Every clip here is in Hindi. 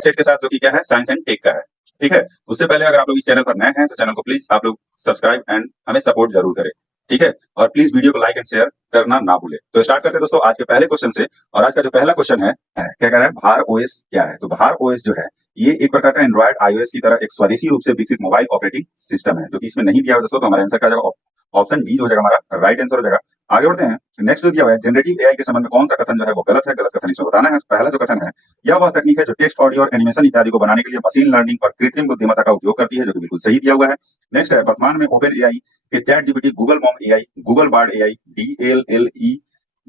सेट के साथ जो कि क्या है साइंस एंड टेक का है। ठीक है, उससे पहले अगर आप लोग इस चैनल पर नए हैं तो चैनल को प्लीज आप लोग सब्सक्राइब एंड हमें सपोर्ट जरूर करें। ठीक है, और प्लीज वीडियो को लाइक एंड शेयर करना ना भूले। तो स्टार्ट करते हैं दोस्तों आज के पहले क्वेश्चन से। और आज का जो पहला क्वेश्चन है क्या कह रहा है, भार ओएस क्या है। तो भार ओएस जो है ये एक प्रकार का एंड्रॉइड आईओएस की तरह एक स्वदेशी रूप से विकसित मोबाइल ऑपरेटिंग सिस्टम है, जो कि इसमें नहीं दिया हुआ दोस्तों। तो हमारा आंसर क्या जाएगा, ऑप्शन डी जो हो जाएगा हमारा राइट आंसर हो जाएगा। आगे बढ़ते हैं, नेक्स्ट जो दिया हुआ है जनरेटिव एआई के संबंध में कौन सा कथन जो है वो गलत है। गलत कथन इसमें बताना है। पहला जो कथन है, यह वह तकनीक है जो टेक्स्ट, ऑडियो और एनिमेशन इत्यादि को बनाने के लिए मशीन लर्निंग और कृत्रिम बुद्धिमत्ता का उपयोग करती है, जो कि बिल्कुल सही दिया हुआ है। नेक्स्ट है, वर्तमान में ओपन एआई के chat GPT, Google mom AI, Google Bard AI, DALL-E,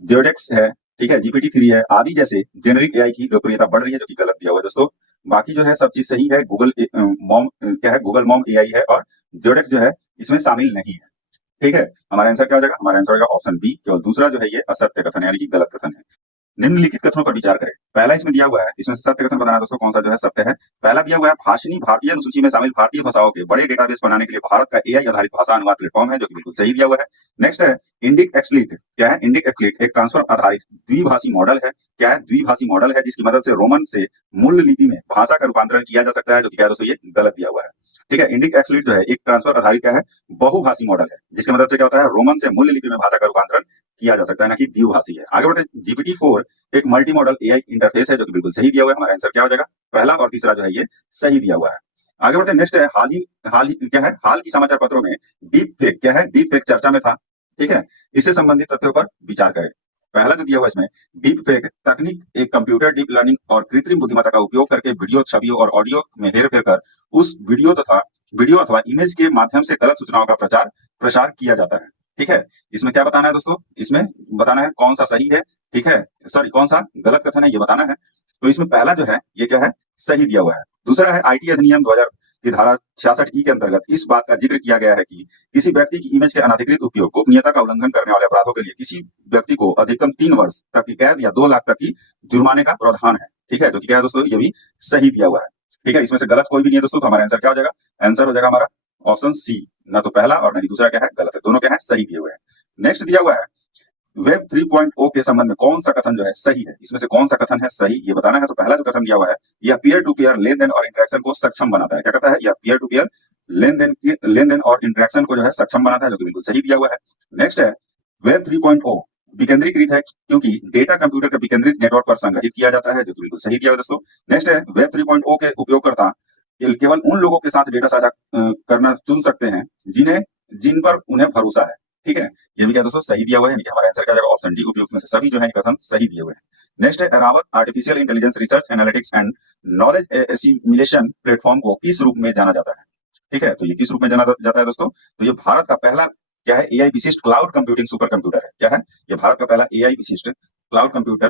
जोडेक्स है, ठीक है, GPT-3 है, आदि जैसे जेनरिक एआई की लोकप्रियता बढ़ रही है, जो कि गलत दिया हुआ है दोस्तों। बाकी जो है सब चीज सही है। गूगल मॉम क्या है, गूगल मॉम एआई है, और जोडेक्स जो है इसमें शामिल नहीं है। ठीक है, हमारा आंसर क्या हो जाएगा, हमारा आंसर होगा ऑप्शन बी। केवल दूसरा जो है ये असत्य कथन है, यानी कि गलत कथन है। निम्नलिखित कथनों पर विचार करें। पहला इसमें दिया हुआ है, इसमें से सत्य कथन बताना है दोस्तों, कौन सा जो है सत्य है। पहला दिया हुआ है, भाषिणी भारतीय अनुसूची में शामिल भारतीय भाषाओं के बड़े डेटाबेस बनाने के लिए भारत का एआई आधारित भाषा अनुवाद प्लेटफॉर्म है, जो कि बिल्कुल सही दिया हुआ है। नेक्स्ट है, इंडिक एक्सलीट क्या है, इंडिक एक्सलीट एक ट्रांसफर आधारित द्विभाषी मॉडल है। क्या है, द्विभाषी मॉडल है, जिसकी मदद से रोमन से मूल लिपि में भाषा का रूपांतरण किया जा सकता है, जो कि क्या है दोस्तों ये गलत दिया हुआ है। ठीक है, इंडिक एक्सलीट जो है एक ट्रांसफर आधारित क्या है, बहुभाषी मॉडल है, जिसकी मदद से क्या होता है, रोमन से मूल लिपि में भाषा का रूपांतरण किया जा सकता है, ना कि द्विभाषी है। आगे बढ़ते हैं, GPT-4 एक मल्टी मॉडल एआई इंटरफेस है, जो कि बिल्कुल सही दिया हुआ है। हमारा आंसर क्या हो जाएगा, पहला और तीसरा जो है ये सही दिया हुआ है। आगे बढ़ते हैं, नेक्स्ट है, हाल ही क्या है, हाल की समाचार पत्रों में डीप फेक क्या है, डीप फेक चर्चा में था। ठीक है, इससे संबंधित तथ्यों पर विचार करें। पहला जो दिया हुआ इसमें, डीप फेक तकनीक एक कंप्यूटर डीप लर्निंग और कृत्रिम बुद्धिमत्ता का उपयोग करके वीडियो, छवियों और ऑडियो में हेरफेर कर उस वीडियो अथवा इमेज के माध्यम से गलत सूचनाओं का प्रसार किया जाता है। ठीक है, इसमें क्या बताना है दोस्तों, इसमें बताना है कौन सा सही है, ठीक है, सॉरी कौन सा गलत कथन है ये बताना है। तो इसमें पहला जो है ये क्या है, सही दिया हुआ है। दूसरा है, आईटी अधिनियम 2000 की धारा 66E के अंतर्गत इस बात का जिक्र किया गया है कि किसी व्यक्ति की इमेज के अनधिकृत उपयोग, गोपनीयता का उल्लंघन करने वाले अपराधों के लिए किसी व्यक्ति को अधिकतम 3 वर्ष तक की कैद या 2 लाख तक की जुर्माने का प्रावधान है। ठीक है, जो कि क्या है दोस्तों, ये भी सही दिया हुआ है। ठीक है, इसमें से गलत कोई भी नहीं है दोस्तों। तो हमारा आंसर क्या हो जाएगा, आंसर हो जाएगा हमारा ऑप्शन सी। ना तो पहला और ना ही दूसरा क्या है गलत है, दोनों क्या है सही दिए हुए हैं। नेक्स्ट दिया हुआ है, वेब 3.0 के संबंध में कौन सा कथन जो है सही है। इसमें से कौन सा कथन है सही ये बताना है। तो पहला जो कथन दिया हुआ है, यह पीयर टू पीयर लेनदेन और इंटरेक्शन को सक्षम बनाता है। क्या कहता है, यह पीयर टू पीयर लेनदेन और इंटरेक्शन को जो है सक्षम बनाता है, जो कि बिल्कुल सही दिया हुआ है। नेक्स्ट है, वेब 3.0 विकेंद्रीकृत है, क्योंकि डेटा कंप्यूटर के विकेंद्रित नेटवर्क पर संग्रहित किया जाता है, जो कि बिल्कुल सही दिया हुआ दोस्तों। नेक्स्ट है, वेब 3.0 के उपयोगकर्ता केवल उन लोगों के साथ डेटा साझा करना चुन सकते हैं जिन पर उन्हें भरोसा है। ठीक है, ये भी क्या दोस्तों सही दिया हुआ है, यानी कि हमारा आंसर क्या जाएगा ऑप्शन डी। उपयुक्त में से सभी जो है कथन सही दिए हुए हैं। नेक्स्ट है, Airavat artificial intelligence research analytics and knowledge assimilation platform को किस रूप में जाना जाता है। ठीक है, तो ये किस रूप में जाना जाता है दोस्तों, तो ये भारत का पहला क्या है, एआई विशिष्ट क्लाउड कंप्यूटिंग सुपर कंप्यूटर है। क्या है, ये भारत का पहला एआई विशिष्ट क्लाउड कंप्यूटर,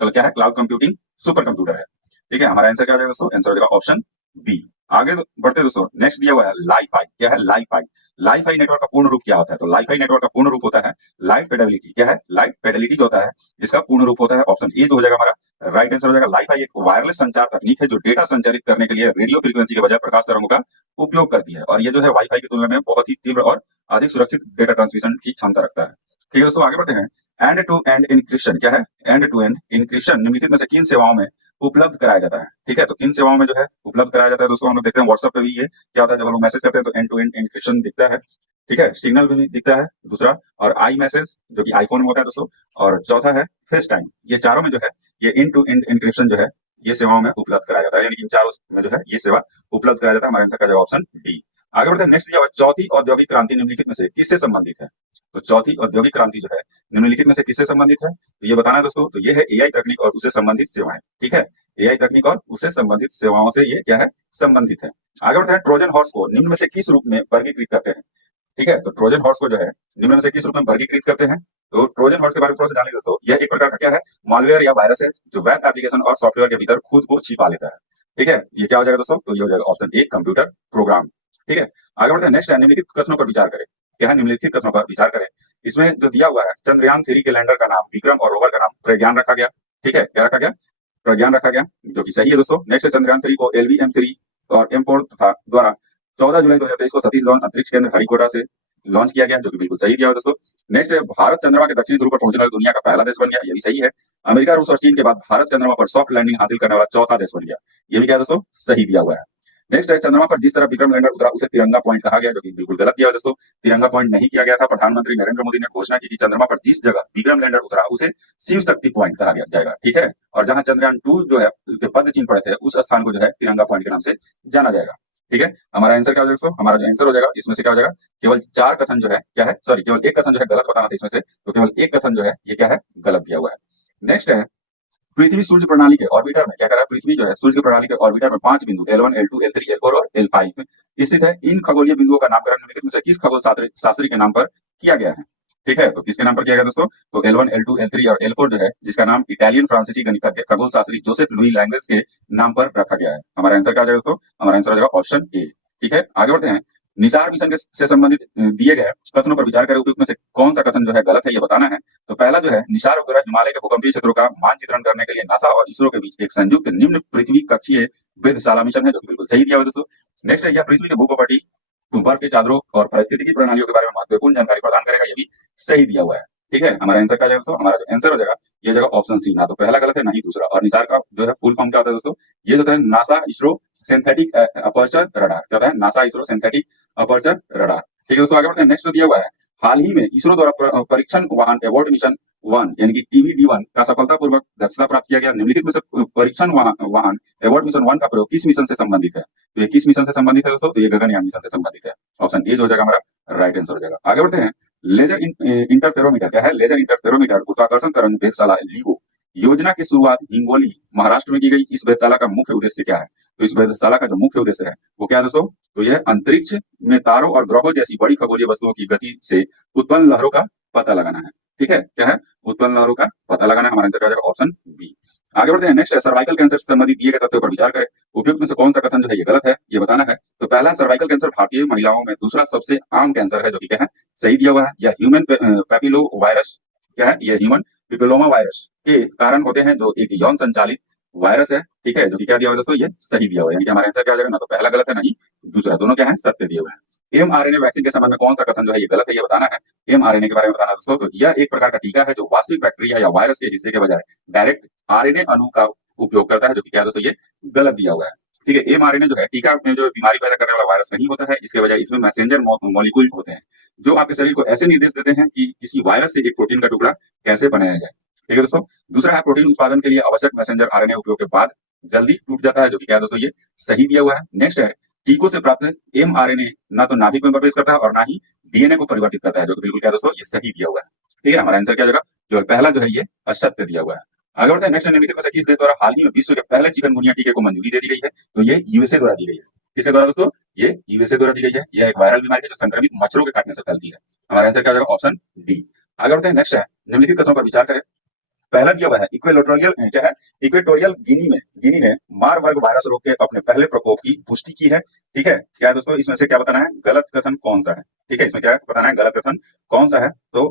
तो क्या है, क्लाउड कंप्यूटिंग सुपर कंप्यूटर है। ठीक है, हमारा आंसर क्या हो जाएगा दोस्तों, आंसर हो जाएगा ऑप्शन बी। आगे बढ़ते दोस्तों, नेक्स्ट दिया हुआ है लाइफाई। क्या है, लाइफाई, लाइफाई नेटवर्क का पूर्ण रूप क्या होता है। तो लाइफाई नेटवर्क का पूर्ण रूप होता है लाइट फिडेलिटी। क्या है, लाइट फिडेलिटी जो होता है इसका पूर्ण रूप होता है ऑप्शन ए जो हो जाएगा हमारा राइट आंसर हो जाएगा। लाइफाई एक वायरलेस संचार तकनीक है जो डेटा संचारित करने के लिए रेडियो फ्रीक्वेंसी के बजाय प्रकाश तरंगों का उपयोग करती है, और ये जो है वाईफाई की तुलना में बहुत ही तीव्र और अधिक सुरक्षित डेटा ट्रांसमिशन की क्षमता रखता है। ठीक है दोस्तों, आगे बढ़ते हैं, एंड टू एंड इनक्रिप्शन। क्या है, एंड टू एंड इनक्रिप्शन निम्नलिखित में से किन सेवाओं में उपलब्ध कराया जाता है। ठीक है, तो किन सेवाओं में जो है उपलब्ध कराया जाता है दोस्तों, हम लोग देखते हैं व्हाट्सएप पे भी ये क्या होता है, जब हम लोग मैसेज करते हैं तो एंड टू एंड इनक्रिप्शन दिखता है। ठीक है, सिग्नल भी दिखता है दूसरा, और आई मैसेज जो कि आईफोन में होता है दोस्तों, और चौथा है फेस टाइम। ये चारों में जो है ये एंड टू एंड इनक्रिप्शन जो है ये सेवाओं में उपलब्ध कराया जाता है, यानी कि इन चारों में जो है ये सेवा उपलब्ध कराया जाता है। हमारे आंसर का जवाब ऑप्शन डी। आगे बढ़ते हैं, नेक्स्ट दिया हुआ चौथी औद्योगिक क्रांति निम्नलिखित में से किससे संबंधित है। तो चौथी औद्योगिक क्रांति जो है निम्नलिखित में से किससे संबंधित है, तो ये बताना है दोस्तों। तो ये है एआई तकनीक और उससे संबंधित सेवाएं। ठीक है, एआई तकनीक और उससे संबंधित सेवाओं से ये क्या है संबंधित है। आगे बढ़ते हैं, ट्रोजन हॉर्स को निम्न में से किस रूप में वर्गीकृत करते हैं। ठीक है, तो ट्रोजन हॉर्स को जो है निम्न में से किस रूप में वर्गीकृत करते हैं। तो ट्रोजन हॉर्स के बारे में थोड़ा सा जानिए दोस्तों। यह एक प्रकार का क्या है, मालवेयर या वायरस है जो वेब एप्लीकेशन और सॉफ्टवेयर के भीतर खुद को छिपा लेता है। ठीक है, ये क्या हो जाएगा दोस्तों, तो ये हो जाएगा ऑप्शन ए कंप्यूटर प्रोग्राम। ठीक है, आगे बढ़ते हैं, नेक्स्ट है, निम्नलिखित कथनों पर विचार करें। क्या है, निम्नलिखित कथनों पर विचार करें। इसमें जो दिया हुआ है, चंद्रयान 3 के लैंडर का नाम विक्रम और रोवर का नाम प्रज्ञान रखा गया। ठीक है, क्या रखा गया, प्रज्ञान रखा गया, जो कि सही है दोस्तों। नेक्स्ट है, चंद्रयान 3 को LVM3 और M4 द्वारा 14 जुलाई 2023 को सतीश धवन अंतरिक्ष केंद्र हरिकोटा से लॉन्च किया गया, जो कि बिल्कुल सही दिया है दोस्तों। नेक्स्ट है, भारत चंद्रमा के दक्षिणी ध्रुव पर पहुंचने वाली दुनिया का पहला देश बन गया, ये भी सही है। अमेरिका, रूस और चीन के बाद भारत चंद्रमा पर सॉफ्ट लैंडिंग हासिल करने वाला चौथा देश बन गया। ये भी क्या है दोस्तों, सही दिया हुआ है। नेक्स्ट है, चंद्रमा पर जिस तरह विक्रम लैंडर उतरा उसे तिरंगा पॉइंट कहा गया, जो कि बिल्कुल गलत दिया हुआ है दोस्तों। तिरंगा पॉइंट नहीं किया गया था। प्रधानमंत्री नरेंद्र मोदी ने घोषणा की कि चंद्रमा पर जिस जगह विक्रम लैंडर उतरा उसे शिव शक्ति पॉइंट कहा जाएगा, ठीक है। और जहां चंद्रयान 2 जो है के पद चिन्ह पड़े थे, उस स्थान को जो है तिरंगा पॉइंट के नाम से जाना जाएगा, ठीक है। हमारा आंसर क्या हो जाएगा दोस्तों, हमारा जो आंसर हो जाएगा इसमें से क्या हो जाएगा, केवल 4 कथन जो है क्या है, सॉरी केवल एक कथन जो है गलत बताना था इसमें से, तो केवल एक कथन जो है ये क्या है, गलत दिया हुआ है। नेक्स्ट है, पृथ्वी सूर्य प्रणाली के ऑर्बिटर में क्या कर रहा है, पृथ्वी जो है सूर्य की प्रणाली के ऑर्बिटर में 5 बिंदु L1, L2, L3, L4 और L5 स्थित है। इन खगोलीय बिंदुओं का नामकरण निम्नलिखित में से किस खगोल शास्त्री के नाम पर किया गया है, ठीक है। तो किसके नाम पर किया गया दोस्तों, तो L1, L2, L3 और L4 जो है, जिसका नाम इटालियन फ्रांसीसी गणितज्ञ खगोल शास्त्री जोसेफ लुई लैंगस के नाम पर रखा गया है। हमारा आंसर क्या हो जाएगा दोस्तों, हमारा आंसर हो जाएगा ऑप्शन ए, ठीक है। आगे बढ़ते हैं, निसार मिशन से संबंधित दिए गए कथनों पर विचार करें, उपयुक्त में से कौन सा कथन जो है गलत है, ये बताना है। तो पहला जो है, निसार उपग्रह हिमालय के भूकंपीय क्षेत्रों का मानचित्रण करने के लिए नासा और इसरो के बीच एक संयुक्त निम्न पृथ्वी कक्षीय वेधशाला मिशन है, जो बिल्कुल सही दिया हुआ दोस्तों। नेक्स्ट है, यह पृथ्वी के भूप्रपाटी, बर्फ के चादरों और पारिस्थितिकी प्रणालियों के बारे में महत्वपूर्ण जानकारी प्रदान करेगा, ये भी सही दिया हुआ है, ठीक है। हमारा आंसर क्या हो जाएगा दोस्तों, हमारा जो आंसर हो जाएगा ये जगह ऑप्शन सी, ना तो पहला गलत है ना ही दूसरा। और निसार का जो है फुल फॉर्म क्या होता है दोस्तों, ये जो है NASA ISRO synthetic aperture radar, क्या होता है, NASA ISRO synthetic aperture radar, ठीक है दोस्तों। आगे बढ़ते हैं, नेक्स्ट दिया हुआ है, हाल ही में इसरो द्वारा परीक्षण वाहन एवॉर्ड मिशन 1 यानी कि TVD-1 का सफलतापूर्वक दक्षता प्राप्त किया गया। निम्नलिखित में से परीक्षण वाहन एवॉर्ड मिशन 1 का प्रयोग किस मिशन से संबंधित है, तो ये किस मिशन से संबंधित है दोस्तों, तो ये गगनयान मिशन से संबंधित है। ऑप्शन ए जो हो जाएगा हमारा राइट आंसर हो जाएगा। आगे बढ़ते हैं, लेजर इंटरफेरोमीटर क्या है, लेजर इंटरफेरोमीटर गुरुत्वाकर्षण तरंग वेधशाला LIGO योजना की शुरुआत हिंगोली महाराष्ट्र में की गई। इस वेधशाला का मुख्य उद्देश्य क्या है, तो इस वेधशाला का जो मुख्य उद्देश्य है वो क्या है दोस्तों, तो यह अंतरिक्ष में तारों और ग्रहों जैसी बड़ी खगोलीय वस्तुओं की गति से उत्पन्न लहरों का पता लगाना है, ठीक है। क्या है, उत्पन्न लहरों का पता लगाना है। हमारा आंसर क्या हो जाएगा ऑप्शन बी। आगे बढ़ते हैं, नेक्स्ट है, सर्वाइकल कैंसर से संबंधित दिए गए तथ्यों पर विचार करें, उपयुक्त में से कौन सा कथन जो है ये गलत है, ये बताना है। तो पहला, सर्वाइकल कैंसर भारतीय महिलाओं में दूसरा सबसे आम कैंसर है, जो कि क्या है, सही दिया हुआ है। यह ह्यूमन पैपिलो वायरस क्या है, यह ह्यूमन पिपिलोमा वायरस के कारण होते हैं, जो एक यौन संचालित वायरस है, ठीक है, जो कि क्या दिया हुआ है दोस्तों, ये सही दिया हुआ है। यानी कि हमारा आंसर क्या हो जाएगा, ना तो पहला गलत है ना ही दूसरा, दोनों क्या है, सत्य दिए हुए हैं। mRNA वैक्सीन के संबंध में कौन सा कथन जो है ये गलत है, ये बताना है। mRNA के बारे में बताना दोस्तों, तो यह एक प्रकार का टीका है जो वास्तविक बैक्टीरिया या वायरस के हिस्से के बजाय डायरेक्ट RNA अणु का उपयोग करता है, जो कि क्या है दोस्तों, ये गलत दिया हुआ है, ठीक है। mRNA जो है टीका में जो बीमारी पैदा करने वाला वायरस नहीं होता है, इसके बजाय इसमें मैसेंजर मॉलिक्यूल होते हैं, जो आपके शरीर को ऐसे निर्देश देते हैं कि किसी वायरस से एक प्रोटीन का टुकड़ा कैसे बनाया जाए, ठीक है दोस्तों। दूसरा है, प्रोटीन उत्पादन के लिए आवश्यक मैसेंजर RNA उपयोग के बाद जल्दी टूट जाता है, जो कि क्या है दोस्तों, ये सही दिया हुआ है। नेक्स्ट है, टीकों से प्राप्त mRNA ना तो नाभिक में प्रवेश करता है और ना ही DNA को परिवर्तित करता है, जो कि बिल्कुल क्या दोस्तों, ये सही दिया हुआ है, ठीक है। हमारा आंसर क्या होगा, जो पहला जो है ये असत्य दिया हुआ है। आगे बढ़ते हैं, नेक्स्ट निम्नलिखित में से किस देश द्वारा हाल ही में विश्व के पहले चिकनगुनिया टीके को मंजूरी दे दी गई है, तो ये USA द्वारा दी गई है। किसके द्वारा दोस्तों, ये USA द्वारा दी गई है। यह एक वायरल बीमारी है जो संक्रमित मच्छरों के काटने से फैलती है। हमारा आंसर क्या हो जाएगा, ऑप्शन डी। आगे बढ़ते हैं, नेक्स्ट है, निम्नलिखित कथनों पर विचार करें। पहला दिया हुआ है, क्या है, इक्वेटोरियल गिनी ने मारबर्ग वायरस रोग के अपने पहले प्रकोप की पुष्टि की है, ठीक है। क्या है दोस्तों, इसमें से क्या बताना है, गलत कथन कौन सा है, ठीक है, इसमें क्या बताना है, गलत कथन कौन सा है। तो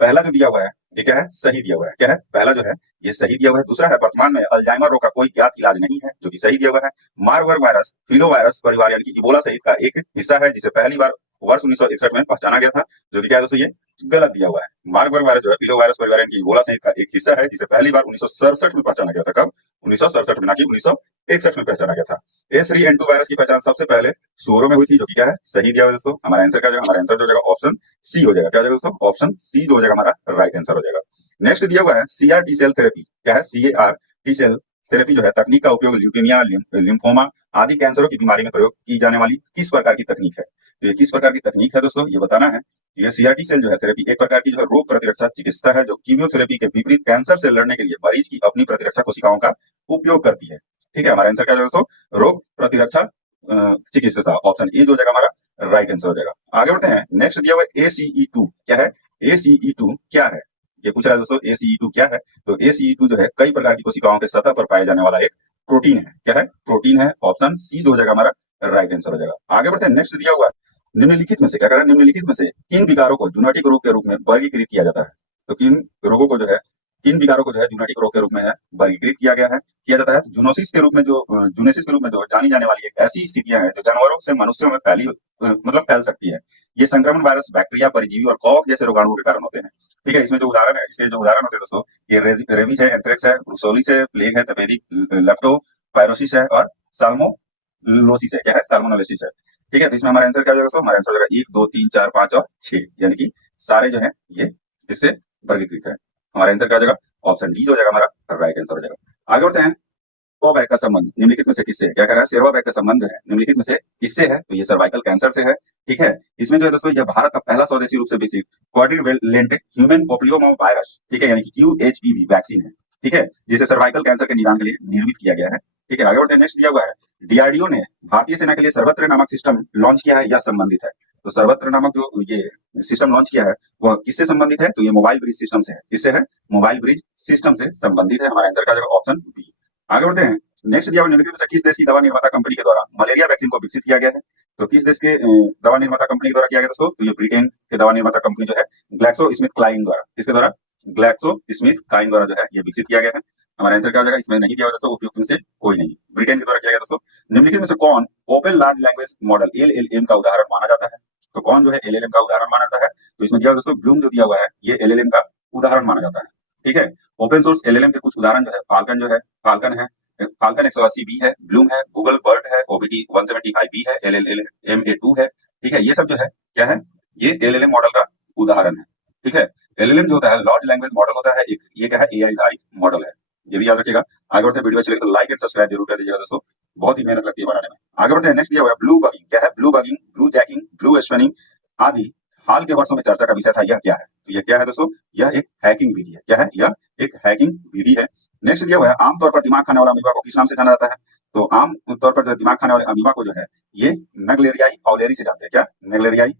पहला जो दिया हुआ है ये क्या है, सही दिया हुआ है। क्या है, पहला जो है ये सही दिया हुआ है। दूसरा है, वर्तमान में अल्जाइमर रोग का कोई ज्ञात इलाज नहीं है, जो कि सही दिया हुआ है। मारबर्ग वायरस फिलोवायरस परिवार यानी कि इबोला सहित का एक हिस्सा है, जिसे पहली बार वर्ष 1961 में पहचाना गया था, जो कि क्या है दोस्तों, ये गलत दिया हुआ है। मार्बर्ग वायरस जो है फिलोवायरस परिवार यानी कि इबोला सहित का एक हिस्सा है, जिसे पहली बार 1967 में पहचाना गया था। कब, 1967 में, ना कि 1961 में पहचाना गया था। A3N2 वायरस की पहचान सबसे पहले सूअरों में हुई थी, जो कि क्या है, सही दिया हुआ है दोस्तों। हमारा आंसर क्या हो जाएगा, हमारा आंसर जो हो जाएगा ऑप्शन सी हो जाएगा। क्या हो जाएगा दोस्तों, ऑप्शन सी जो हो जाएगा हमारा राइट आंसर हो जाएगा। नेक्स्ट दिया हुआ है, CAR टी सेल थेरेपी क्या है, CAR टी सेल थेरेपी जो है तकनीक का उपयोग ल्यूकेमिया, लिम्फोमा आदि कैंसरों की बीमारी में प्रयोग की जाने वाली किस प्रकार की तकनीक है, तो ये किस प्रकार की तकनीक है दोस्तों, ये बताना है। ये CRT सेल जो है थेरेपी एक प्रकार की जो है रोग प्रतिरक्षा चिकित्सा है, जो कीमियोथेरेपी के विपरीत कैंसर से लड़ने के लिए मरीज की अपनी प्रतिरक्षा कोशिकाओं का उपयोग करती है, ठीक है। हमारा आंसर क्या है दोस्तों, रोग प्रतिरक्षा चिकित्सा, ऑप्शन ए जो हो जाएगा हमारा राइट आंसर हो जाएगा। आगे बढ़ते हैं, नेक्स्ट दिया हुआ है ACE2 क्या है, ACE2 क्या है, ये पूछ रहा है दोस्तों, ACE2 क्या है। तो ACE2 जो है कई प्रकार की कोशिकाओं के सतह पर पाया जाने वाला एक प्रोटीन है। क्या है, प्रोटीन है, ऑप्शन सी जो हो जाएगा हमारा राइट आंसर हो जाएगा। आगे बढ़ते हैं, नेक्स्ट दिया हुआ है, निम्नलिखित में से क्या करें, निम्नलिखित में से किन विकारों को जूनोटिक रोग के रूप में वर्गीकृत किया जाता है। तो किन रोगों को जो है, किन विकारों को जो है जूनोटिक रोग के रूप में वर्गीकृत किया जाता है। जूनोसिस के रूप में जो जानी जाने वाली एक ऐसी स्थितियां हैं जो जानवरों से मनुष्यों में फैल सकती है। ये संक्रमण वायरस, बैक्टीरिया, परजीवी और कवक जैसे रोगाणुओं के कारण होते हैं। ठीक है, इसमें जो उदाहरण है, इसके जो उदाहरण होते हैं दोस्तों, ये रेबीज है, एंथ्रेक्स है, ब्रुसोलिस है, प्लेग है, तपेदिक, लेप्टोस्पायरोसिस है और साल्मोलोसिस है। क्या है? साल्मोनेलोसिस है। ठीक है, तो इसमें हमारा आंसर क्या हो जाएगा दोस्तों? हमारा आंसर हो जाएगा 1, 2, 3, 4, 5 और 6, यानी कि सारे जो है ये इससे वर्गीकृत है। हमारा आंसर क्या हो जाएगा? ऑप्शन डी जो हो जाएगा हमारा राइट आंसर हो जाएगा। आगे बढ़ते हैं। सर्वाइकल का संबंध निम्नलिखित में से किससे है? क्या कह रहा है? सर्वाइकल का संबंध है निम्नलिखित में से किससे है? तो ये सर्वाइकल कैंसर से है। ठीक है, इसमें जो है दोस्तों, यह भारत का पहला स्वदेशी रूप से विकसित क्वाड्रिवेलेंट ह्यूमन पोप्लियोमा वायरस, ठीक है, यानी कि QHPV वैक्सीन है। ठीक है, जिसे सर्वाइकल कैंसर के निदान के लिए निर्मित किया गया है। ठीक है, आगे बढ़ते हैं। नेक्स्ट दिया हुआ है, DRDO ने भारतीय सेना के लिए सर्वत्र नामक सिस्टम लॉन्च किया है या संबंधित है? तो सर्वत्र नामक जो ये सिस्टम लॉन्च किया है वह किससे संबंधित है? तो ये मोबाइल ब्रिज सिस्टम से है। किससे है? मोबाइल ब्रिज सिस्टम से संबंधित है। हमारा आंसर क्या जाएगा? Option B. आगे बढ़ते हैं। नेक्स्ट दिया हुआ निम्नलिखित में से किस देश की दवा निर्माता कंपनी के द्वारा मलेरिया वैक्सीन को विकसित किया गया है? तो किस देश के दवा निर्माता कंपनी के द्वारा किया गया दोस्तों? तो ये ब्रिटेन के दवा निर्माता कंपनी जो है ग्लैक्सो स्मिथ क्लाइन द्वारा, किसके द्वारा? ग्लैक्सो स्मिथ क्लाइन द्वारा जो है ये विकसित किया गया है। हमारा आंसर क्या हो जाएगा? इसमें नहीं दिया हुआ दोस्तों, उपयुक्त में से कोई नहीं, ब्रिटेन के द्वारा किया गया दोस्तों। निम्नलिखित में से कौन open large language model LLM का उदाहरण माना जाता है? तो कौन जो है LLM का उदाहरण माना जाता है? तो इसमें दिया हुआ दोस्तों ब्लूम जो दिया हुआ है ये LLM का उदाहरण माना जाता है। ठीक है, ओपन सोर्स LLM के कुछ उदाहरण जो है फाल्कन जो है, फाल्कन है, फाल्कन 180B है, ब्लूम है, गूगल बर्ड है, OBD 175B है, LLM-A2 है। ठीक है, ये सब जो है क्या है? ये LLM मॉडल का उदाहरण है। ठीक है, LLM जो होता है लार्ज लैंग्वेज मॉडल होता है एक, ये क्या है? AI आधारित मॉडल है, ये भी याद रखिएगा। आगे बढ़ते हैं, वीडियो अच्छी लगे तो लाइक एंड सब्सक्राइब जरूर कर दीजिएगा दोस्तों, बहुत ही मेहनत लगती है बनाने में। आगे बढ़ते हैं। नेक्स्ट दिया हुआ है ब्लू बगिंग। क्या है? Blue bugging, blue jacking, blue spanning आदि हाल के वर्षों में चर्चा का विषय था। यह क्या है? तो यह क्या है दोस्तों? यह एक हैकिंग विधि है। क्या है? यह एक हैकिंग विधि है। नेक्स्ट दिया हुआ है आमतौर पर दिमाग खाने वाला अमीबा को किस नाम से जाना जाता है? तो आम तौर पर जो दिमाग खाने वाले अमीबा को जो है ये नेग्लेरियाई फाउलेरी से जानते हैं। क्या? नेग्लेरियाई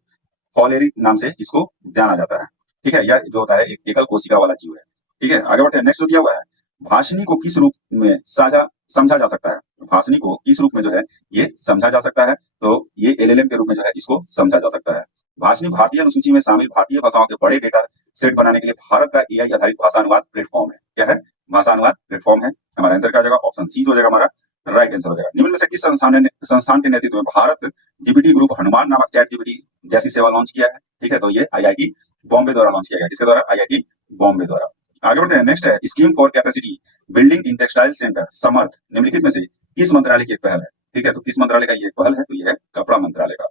फाउलेरी नाम से इसको जाना जाता है। ठीक है, यह जो होता है एक एकल कोशिका वाला जीव है। ठीक है, आगे बढ़ते हैं। नेक्स्ट जो दिया हुआ है भाषणी को किस रूप में साझा समझा जा सकता है? भाषणी को किस रूप में जो है ये समझा जा सकता है? तो ये LLM के रूप में जो है इसको समझा जा सकता है। भाषणी भारतीय अनुसूची में शामिल भारतीय भाषाओं के बड़े डेटा सेट बनाने के लिए भारत का AI आधारित भाषा अनुवाद प्लेटफॉर्म है। क्या है? भाषा अनुवाद प्लेटफॉर्म है। हमारा आंसर क्या हो जाएगा? ऑप्शन सी जो हो जाएगा हमारा राइट आंसर हो जाएगा। निम्न में से किस संस्थान के नेतृत्व में भारत GPT ग्रुप हनुमान नामक चैट GPT जैसी सेवा लॉन्च किया है? ठीक है, तो ये IIT बॉम्बे द्वारा लॉन्च किया गया। किसके द्वारा? IIT बॉम्बे द्वारा। आगे बढ़ते हैं। नेक्स्ट है scheme for capacity building in textile centre Samarth निम्नलिखित में से किस मंत्रालय की एक पहल है? ठीक है, तो किस मंत्रालय का ये पहल है? तो ये है कपड़ा मंत्रालय का।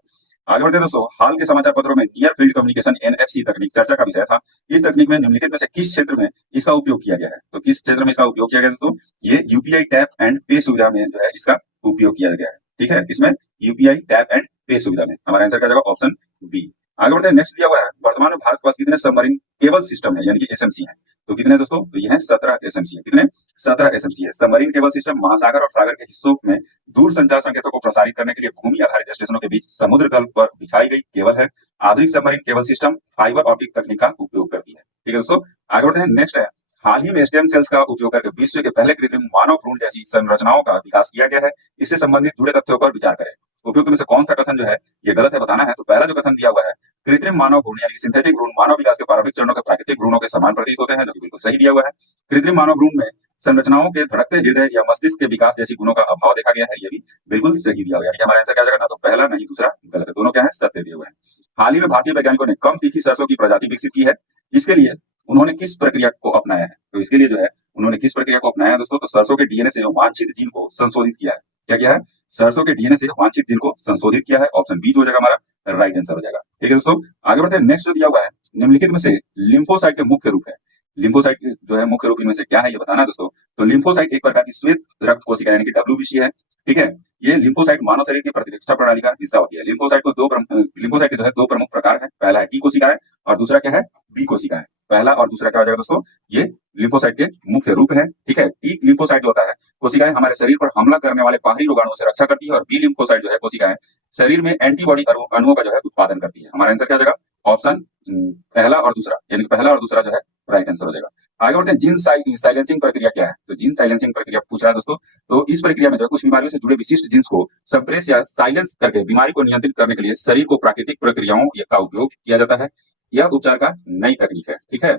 आगे बढ़ते हैं दोस्तों। हाल के समाचार पत्रों में नियर फील्ड कम्युनिकेशन NFC तकनीक चर्चा का विषय था। इस तकनीक में निम्नलिखित में से किस क्षेत्र में इसका उपयोग किया गया है? तो किस क्षेत्र में इसका उपयोग किया गया दोस्तों? ये UPI टैप एंड पे सुविधा में जो है इसका उपयोग किया गया है। ठीक है, इसमें UPI टैप एंड पे सुविधा में। हमारा आंसर क्या जाएगा? Option B. आगे बढ़ते हैं। नेक्स्ट दिया हुआ है वर्तमान में भारत के पास कितने सबमरीन केबल सिस्टम है यानी कि SMC है? तो कितने दोस्तों? तो ये है 17 SMC है। कितने? 17 SMC है। सबमरीन केबल सिस्टम महासागर और सागर के हिस्सों में दूर संचार संकेतों को प्रसारित करने के लिए भूमि आधारित स्टेशनों के बीच समुद्र तल पर बिछाई गई केबल है। आधुनिक submarine cable system fibre optic तकनीक का उपयोग करती है। ठीक है दोस्तों, आगे बढ़ते हैं। नेक्स्ट है हाल ही में स्टेम सेल्स का उपयोग करके विश्व के पहले कृत्रिम मानव भ्रूण जैसी संरचनाओं का विकास किया गया है। इससे संबंधित जुड़े तथ्यों पर विचार करें। उपयुक्त में से कौन सा कथन जो है ये गलत है बताना है। तो पहला जो कथन दिया हुआ है कृत्रिम मानव भ्रूण यानी सिंथेटिक भ्रूण मानव विकास के प्रारंभिक चरणों के प्राकृतिक भ्रूणों के समान प्रतीत होते हैं, जो कि बिल्कुल सही दिया हुआ है। कृत्रिम मानव भ्रूण में संरचनाओं के धड़कते हृदय या मस्तिष्क के विकास जैसी गुणों का अभाव देखा गया है, ये भी बिल्कुल सही दिया हुआ है। यानी कि हमारा आंसर क्या जाएगा? ना तो पहला नहीं दूसरा गलत है, दोनों क्या है? सत्य दिए हुए हैं। हाल ही में भारतीय वैज्ञानिकों ने कम तीखी सरसों की प्रजाति विकसित की है। इसके लिए उन्होंने किस प्रक्रिया को अपनाया है? तो इसके लिए जो है उन्होंने किस प्रक्रिया को अपनाया है दोस्तों? तो सरसों के DNA से वांछित जीन को संशोधित किया है। क्या किया है? सरसों के DNA से वांछित जीन को संशोधित किया है। ऑप्शन बी जो हो जाएगा हमारा राइट आंसर हो जाएगा। ठीक है दोस्तों, आगे बढ़ते हैं। नेक्स्ट जो दिया हुआ है निम्नलिखित में से लिम्फोसाइट के मुख्य रूप है। लिम्फोसाइट जो है मुख्य रूप इनमें से क्या है ये बताना है दोस्तों। तो लिम्फोसाइट एक प्रकार की श्वेत रक्त कोशिका यानी कि WBC है। ठीक है, ये लिम्फोसाइट मानव शरीर की प्रतिरक्षा प्रणाली का हिस्सा होती है। लिम्फोसाइट के जो है दो प्रमुख प्रकार है। पहला है T कोशिकाएं और दूसरा क्या है? B कोशिकाएं। पहला और दूसरा क्या हो जाएगा दोस्तों? ये लिम्फोसाइट के मुख्य रूप है। ठीक है, T लिम्फोसाइट जो होता है कोशिकाएं हमारे शरीर पर हमला करने वाले बाहरी रोगाणुओं से रक्षा करती है और B लिम्फोसाइट जो है कोशिकाएं शरीर में एंटीबॉडी अणुओं का जो है उत्पादन करती है। हमारा आंसर क्या हो जाएगा? ऑप्शन पहला और दूसरा, यानी कि पहला और दूसरा जो है राइट आंसर हो जाएगा। आगे बढ़ते हैं। जीन साइलेंसिंग प्रक्रिया क्या है? तो जीन साइलेंसिंग प्रक्रिया पूछ रहा है दोस्तों। तो इस प्रक्रिया में जो है कुछ बीमारियों से जुड़े विशिष्ट जीन्स को सप्रेस या साइलेंस करके बीमारी को नियंत्रित करने के लिए शरीर को प्राकृतिक प्रक्रियाओं का उपयोग किया जाता है। यह उपचार का नई तकनीक है। ठीक है,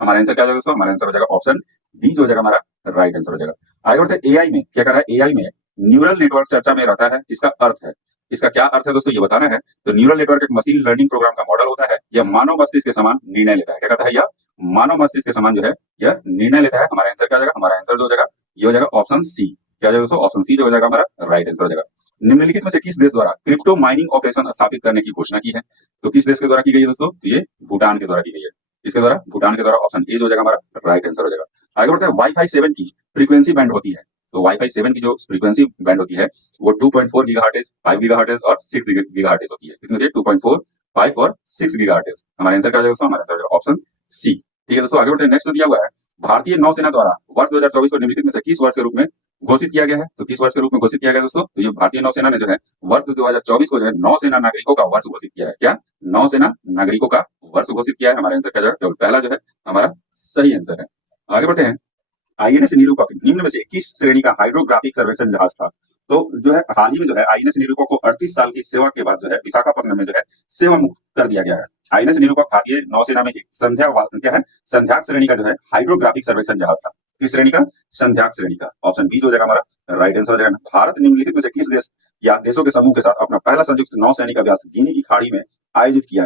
हमारा आंसर क्या हो जाएगा दोस्तों? हमारा आंसर हो जाएगा ऑप्शन डी जो हो जाएगा हमारा राइट आंसर हो जाएगा। आगे बढ़ते हैं। AI में क्या कर रहा है? AI में न्यूरल नेटवर्क चर्चा में रहता है। इसका अर्थ है इसका क्या अर्थ है दोस्तों, ये बताना है। तो न्यूरल नेटवर्क एक मशीन लर्निंग प्रोग्राम का मॉडल होता है। यह मानव मस्तिष्क के समान निर्णय लेता है। क्या कहता है, यह मानव मस्तिष्क के समान जो है यह निर्णय लेता है। हमारा आंसर क्या हो जाएगा, हमारा आंसर जो हो जाएगा ये हो जाएगा ऑप्शन सी। क्या हो जाएगा दोस्तों, ऑप्शन सी जो हो जाएगा हमारा राइट आंसर हो जाएगा। निम्नलिखित में से किस देश द्वारा क्रिप्टो माइनिंग ऑपरेशन स्थापित करने की घोषणा की है? तो किस देश के द्वारा की गई है दोस्तों, तो ये भूटान के द्वारा की गई है। इसके द्वारा, भूटान के द्वारा, ऑप्शन ए जो हो जाएगा हमारा राइट आंसर हो जाएगा। आगे बढ़ते हैं, वाईफाई 7 की फ्रीक्वेंसी बैंड होती है। तो वाईफाई 7 की जो फ्रीक्वेंसी बैंड होती है वो 2.4 गीगाहर्ट्ज, 5 गीगाहर्ट्ज और 6 गीगाहर्ट्ज होती है। कितनी होती है, 2.4, 5 और 6 गीगाहर्ट्ज। हमारा आंसर क्या हो जाएगा दोस्तों, हमारा आंसर हो जाएगा ऑप्शन सी। ठीक है दोस्तों, आगे बढ़ते हैं। नेक्स्ट दिया हुआ है, भारतीय नौसेना द्वारा वर्ष 2024 को निम्नलिखित में से किस वर्ष के रूप में घोषित किया गया है? तो किस वर्ष के रूप में घोषित किया गया दोस्तों, तो ये भारतीय नौसेना ने जो है वर्ष 2024 को जो है नौसेना नागरिकों का वर्ष घोषित किया है। क्या, नौसेना नागरिकों का वर्ष घोषित किया है। हमारा आंसर क्या जाएगा, केवल पहला जो है हमारा सही आंसर है। आगे बढ़ते हैं, आईएनएस निरूपक निम्न में से किस श्रेणी का हाइड्रोग्राफिक सर्वेक्षण जहाज था? तो जो है हाल ही में जो है आईएनएस निरूपक को 38 साल की सेवा के बाद जो है विशाखापट्टनम में जो है सेवा मुक्त कर दिया गया है। आईएनएस निरूपक भारतीय नौसेना में एक क्या है, संध्याक श्रेणी का जो है हाइड्रोग्राफिक सर्वेक्षण जहाज था। किस श्रेणी का, संध्याक श्रेणी का। ऑप्शन बी जो हो जाएगा हमारा राइट आंसर हो जाएगा। भारत निम्नलिखित में से किस देश या देशों के समूह के साथ अपना पहला संयुक्त नौसैनिक अभ्यास गिनी की खाड़ी में आयोजित किया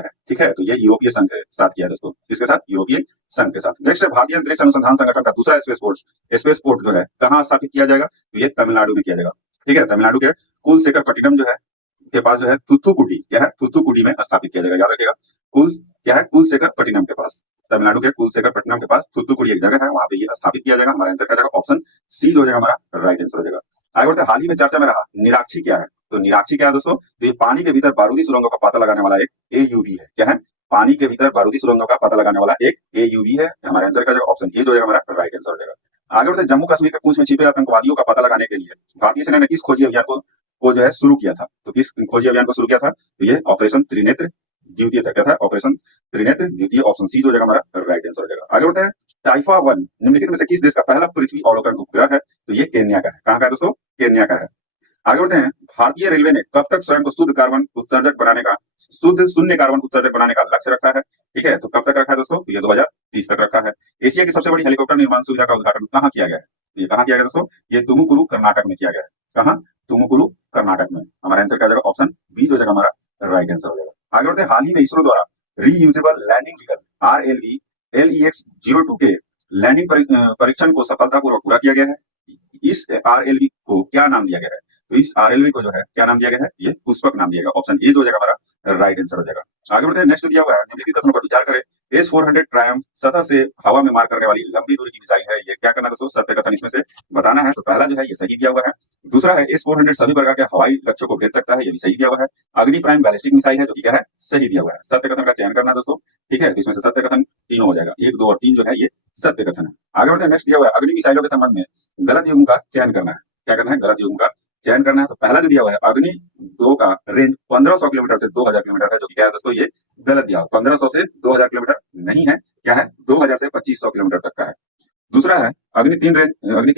है। ठीक है, तो ये यूरोपीय संघ के साथ किया है दोस्तों। किसके साथ, यूरोपीय संघ के साथ। नेक्स्ट है, भारतीय अंतरिक्ष अनुसंधान संगठन का दूसरा स्पेस पोर्ट जो है कहाँ स्थापित किया जाएगा? तो ये तमिलनाडु में किया जाएगा। ठीक है, तमिलनाडु के कुलशेखरपट्टिनम जो है के पास जो है थुथुकुडी, क्या है, थुथुकुडी में स्थापित किया जाएगा। याद रखिएगा, क्या है, कुलशेखरपट्टिनम के पास, तमिलनाडु के कुलशेखरपट्टिनम के पास थुथुकुडी एक जगह है, वहां पे ये स्थापित किया जाएगा। हमारा आंसर क्या जाएगा, ऑप्शन सी जो हो जाएगा हमारा राइट आंसर हो जाएगा। आगे बढ़ते, हाल ही में चर्चा में रहा निराक्षी क्या है? तो निराक्षी क्या है दोस्तों, तो ये पानी के भीतर बारूदी सुरंगों का पता लगाने वाला एक एयूवी है। क्या है, पानी के भीतर बारूदी सुरंगों का पता लगाने वाला एक एयूवी है। हमारा आंसर क्या जाएगा, ऑप्शन ए जो है हमारा राइट आंसर हो जाएगा। आगे बढ़ते, जम्मू कश्मीर के पूंछ में छिपे आतंकवादियों का पता लगाने के लिए भारतीय सेना ने किस खोजी अभियान को जो है शुरू किया था? तो किस खोजी अभियान को शुरू किया था? तो ये ऑपरेशन त्रिनेत्र द्वितीय था। क्या था, ऑपरेशन त्रिनेत्र द्वितीय। ऑप्शन सी जो जाएगा हमारा राइट आंसर हो जाएगा। आगे बढ़ते हैं, टाइफा 1 निम्नलिखित में से किस देश का पहला पृथ्वी अवलोकन उपग्रह है? तो ये केन्या का है। कहाँ का है दोस्तों, केन्या का है। आगे बढ़ते हैं, भारतीय रेलवे ने कब तक स्वयं को शून्य कार्बन उत्सर्जक बनाने का लक्ष्य रखा है? ठीक है, तो कब तक रखा है दोस्तों, तो ये 2030 तक रखा है। एशिया की सबसे बड़ी हेलीकॉप्टर निर्माण सुविधा का उद्घाटन कहाँ किया गया है? ये कहाँ किया गया दोस्तों, ये तुमुकुरु कर्नाटक में किया गया है। कहाँ, तुमुकुरु कर्नाटक में। हमारा आंसर क्या जाएगा, ऑप्शन बी जो जाएगा हमारा राइट आंसर हो जाएगा। आगे बढ़ते हैं, हाल ही में इसरो द्वारा reusable landing vehicle RLV LEX-02 के लैंडिंग परीक्षण को सफलतापूर्वक पूरा किया गया है। इस RLV को क्या नाम दिया गया है? तो इस RLV को जो है क्या नाम दिया गया है, ये पुष्पक नाम दिया गया। ऑप्शन ए जो हो जाएगा हमारा राइट आंसर हो जाएगा। आगे बढ़ते हैं, नेक्स्ट दिया हुआ है, निम्नलिखित कथनों पर विचार करें। S-400 ट्रायम्फ सतह से हवा में मार करने वाली लंबी दूरी की मिसाइल है। ये क्या करना है दोस्तों, सत्य कथन इसमें से बताना है। तो पहला जो है ये सही दिया हुआ है। दूसरा है, S-400 सभी प्रकार के हवाई लक्ष्यों को भेज सकता है। ये भी सही दिया हुआ है। अग्नि प्राइम बैलिस्टिक मिसाइल है, जो कि क्या है, सही दिया हुआ है। सत्य कथन का चयन करना है दोस्तों। ठीक है, तो इसमें से सत्य कथन तीनों हो जाएगा, 1, 2 और 3 जो है ये सत्य कथन है। आगे बढ़ते हैं, नेक्स्ट दिया हुआ है, अग्नि मिसाइलों के संबंध में गलत युग्म का चयन करना है। क्या करना है, गलत युग्म का चयन करना है। तो पहला जो दिया हुआ है, अग्नि 2 का रेंज 1500 किलोमीटर से 2000 किलोमीटर है, जो कि क्या है दोस्तों, ये गलत दिया हुआ। 1500 से 2000 किलोमीटर नहीं है, क्या है, 2000 से 2500 किलोमीटर तक का है। दूसरा है, अग्नि 3